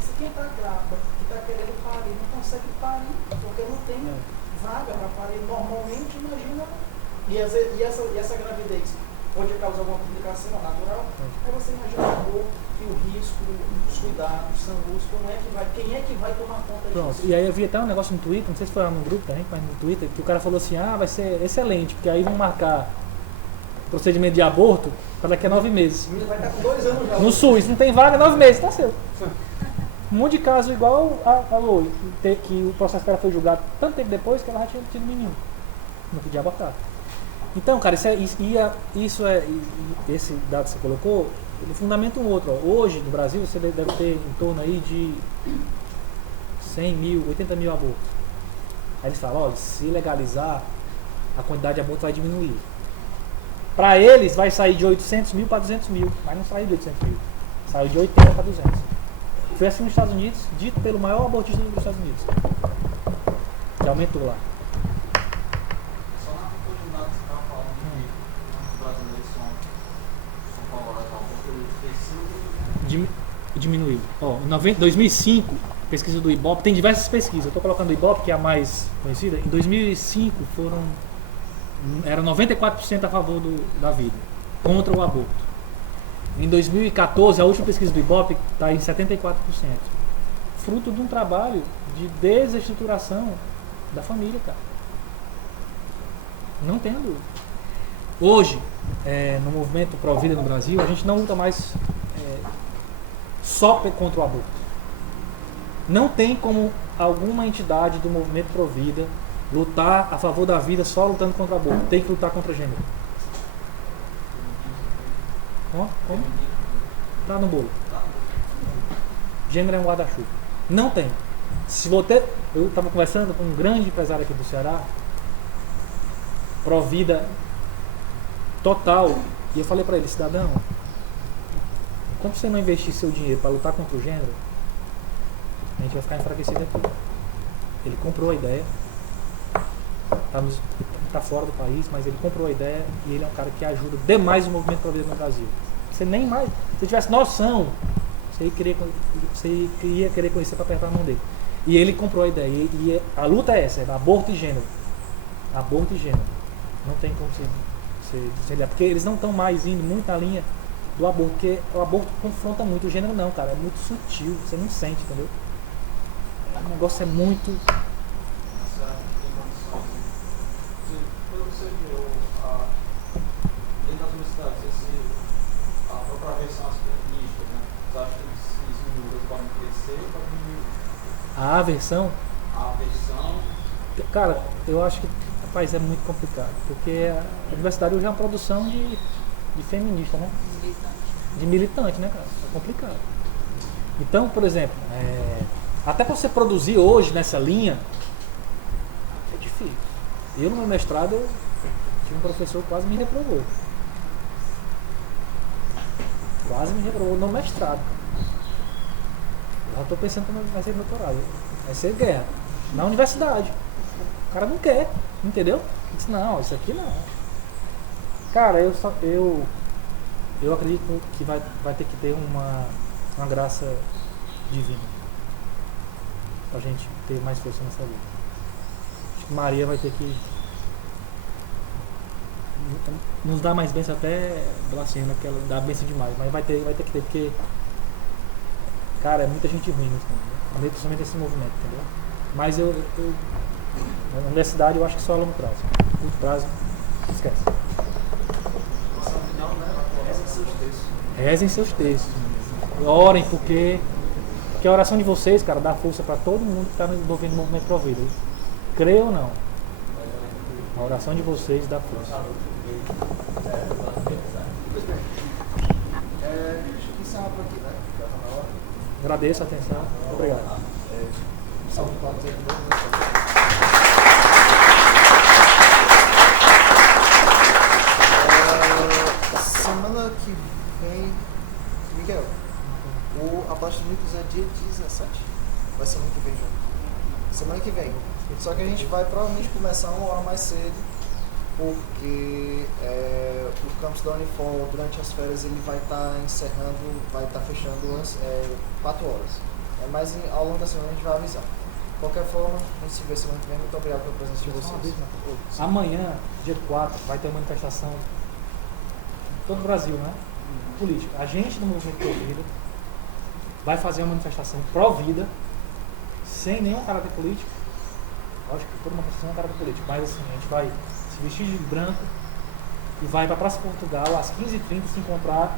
Se quem está grávida, que está querendo parir, não consegue parir, porque não tem vaga para parir normalmente, imagina. E essa gravidez pode causar alguma complicação natural. Aí você imagina o aborto e o risco, os cuidados, SAMUS, quem é que vai tomar conta disso? Pronto. E aí eu vi até um negócio no Twitter, não sei se foi lá no grupo também, mas no Twitter, que o cara falou assim, vai ser excelente, porque aí vão marcar procedimento de aborto para daqui a 9 meses. Vai estar com 2 anos já. No SUS, não tem vaga, 9 meses, tá certo. Um monte de caso igual a Loi, que o processo dela foi julgado tanto tempo depois que ela já tinha tido menino. Não podia abortar. Então, cara, esse dado que você colocou, ele fundamenta um outro. Hoje, no Brasil, você deve ter em torno aí de 100 mil, 80 mil abortos. Aí eles falam, olha, se legalizar, a quantidade de abortos vai diminuir. Para eles, vai sair de 800 mil para 200 mil. Mas não saiu de 800 mil. Saiu de 80 para 200. Foi assim nos Estados Unidos, dito pelo maior abortista dos Estados Unidos. Que aumentou lá. Só na continuidade que você estava falando de os brasileiros são favoráveis ao aborto, Diminuiu. Em 2005, pesquisa do Ibope, tem diversas pesquisas. Eu estou colocando o Ibope, que é a mais conhecida. Em 2005 era 94% a favor da vida, contra o aborto. Em 2014, a última pesquisa do Ibope está em 74%. Fruto de um trabalho de desestruturação da família, cara. Não tenha dúvida. Hoje, no movimento pró-vida no Brasil, a gente não luta mais só contra o aborto. Não tem como alguma entidade do movimento Provida lutar a favor da vida só lutando contra o aborto? Tem que lutar contra gênero. Ó, como? Tá no bolo. Gênero é um guarda-chuva. Não tem. Se você, eu estava conversando com um grande empresário aqui do Ceará, Provida total, e eu falei para ele, cidadão, como você não investir seu dinheiro para lutar contra o gênero, a gente vai ficar enfraquecido aqui. Ele comprou a ideia, está fora do país, mas ele comprou a ideia e ele é um cara que ajuda demais o movimento Provida no Brasil. Você nem mais, se tivesse noção, você ia querer conhecer para apertar a mão dele. E ele comprou a ideia. E a luta é essa, é aborto e gênero. Aborto e gênero. Não tem como se porque eles não estão mais indo muito na linha do aborto, porque o aborto confronta muito, o gênero não, cara, é muito sutil, você não sente, entendeu? O negócio é muito... Quando você viu dentro das universidades, a própria versão feminista, né? Você acha que esses números podem crescer ou podem diminuir? A aversão, A versão, cara, eu acho que, rapaz, é muito complicado, porque a universidade hoje é uma produção de feminista, né? De militante, né, cara? É complicado. Então, por exemplo, até para você produzir hoje nessa linha, é difícil. Eu, no meu mestrado, eu tive um professor que quase me reprovou. Quase me reprovou no mestrado. Eu já estou pensando como vai ser doutorado. Vai ser guerra. Na universidade. O cara não quer, entendeu? Eu disse, não, isso aqui não. Cara, eu acredito que vai ter que ter uma graça divina pra gente ter mais força nessa luta. Acho que Maria vai ter que nos dar mais bênção, até blasfema, porque ela dá bênção demais, mas vai ter que ter, porque, cara, é muita gente ruim nesse mundo, principalmente nesse movimento, entendeu? Mas na universidade eu acho que só a longo prazo. Curto prazo, esquece. Rezem seus textos. Orem, porque a oração de vocês, cara, dá força para todo mundo que está envolvido no movimento Provida. Creia ou não, a oração de vocês dá força. Acho que encerrar por aqui, né? Já tá na hora. Agradeço a atenção. Obrigado. Salve para dizer de novo, né? Semana que vem, Miguel, a palestra do Lucas é dia 17. Vai ser muito bem junto. Semana que vem. Só que a gente vai provavelmente começar uma hora mais cedo, porque o campus da Unifor, durante as férias, ele vai estar fechando 4 horas. Mas ao longo da semana a gente vai avisar. De qualquer forma, a gente se vê semana que vem. Muito obrigado pela presença de vocês. Amanhã, dia 4, vai ter uma manifestação em todo o Brasil, né? Política. A gente do Movimento Provida vai fazer uma manifestação pró-vida, sem nenhum caráter político. Lógico que toda manifestação é caráter político, mas assim, a gente vai se vestir de branco e vai para a Praça Portugal às 15h30 se encontrar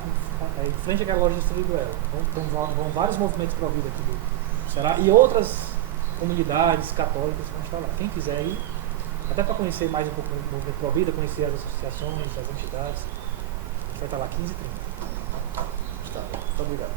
em frente àquela loja de Estrela. Então vão vários movimentos pró-vida aqui do Ceará e outras comunidades católicas vão estar lá. Quem quiser ir, até para conhecer mais um pouco do movimento pró-vida, conhecer as associações, as entidades, a gente vai estar lá 15h30. Tá, muito obrigado.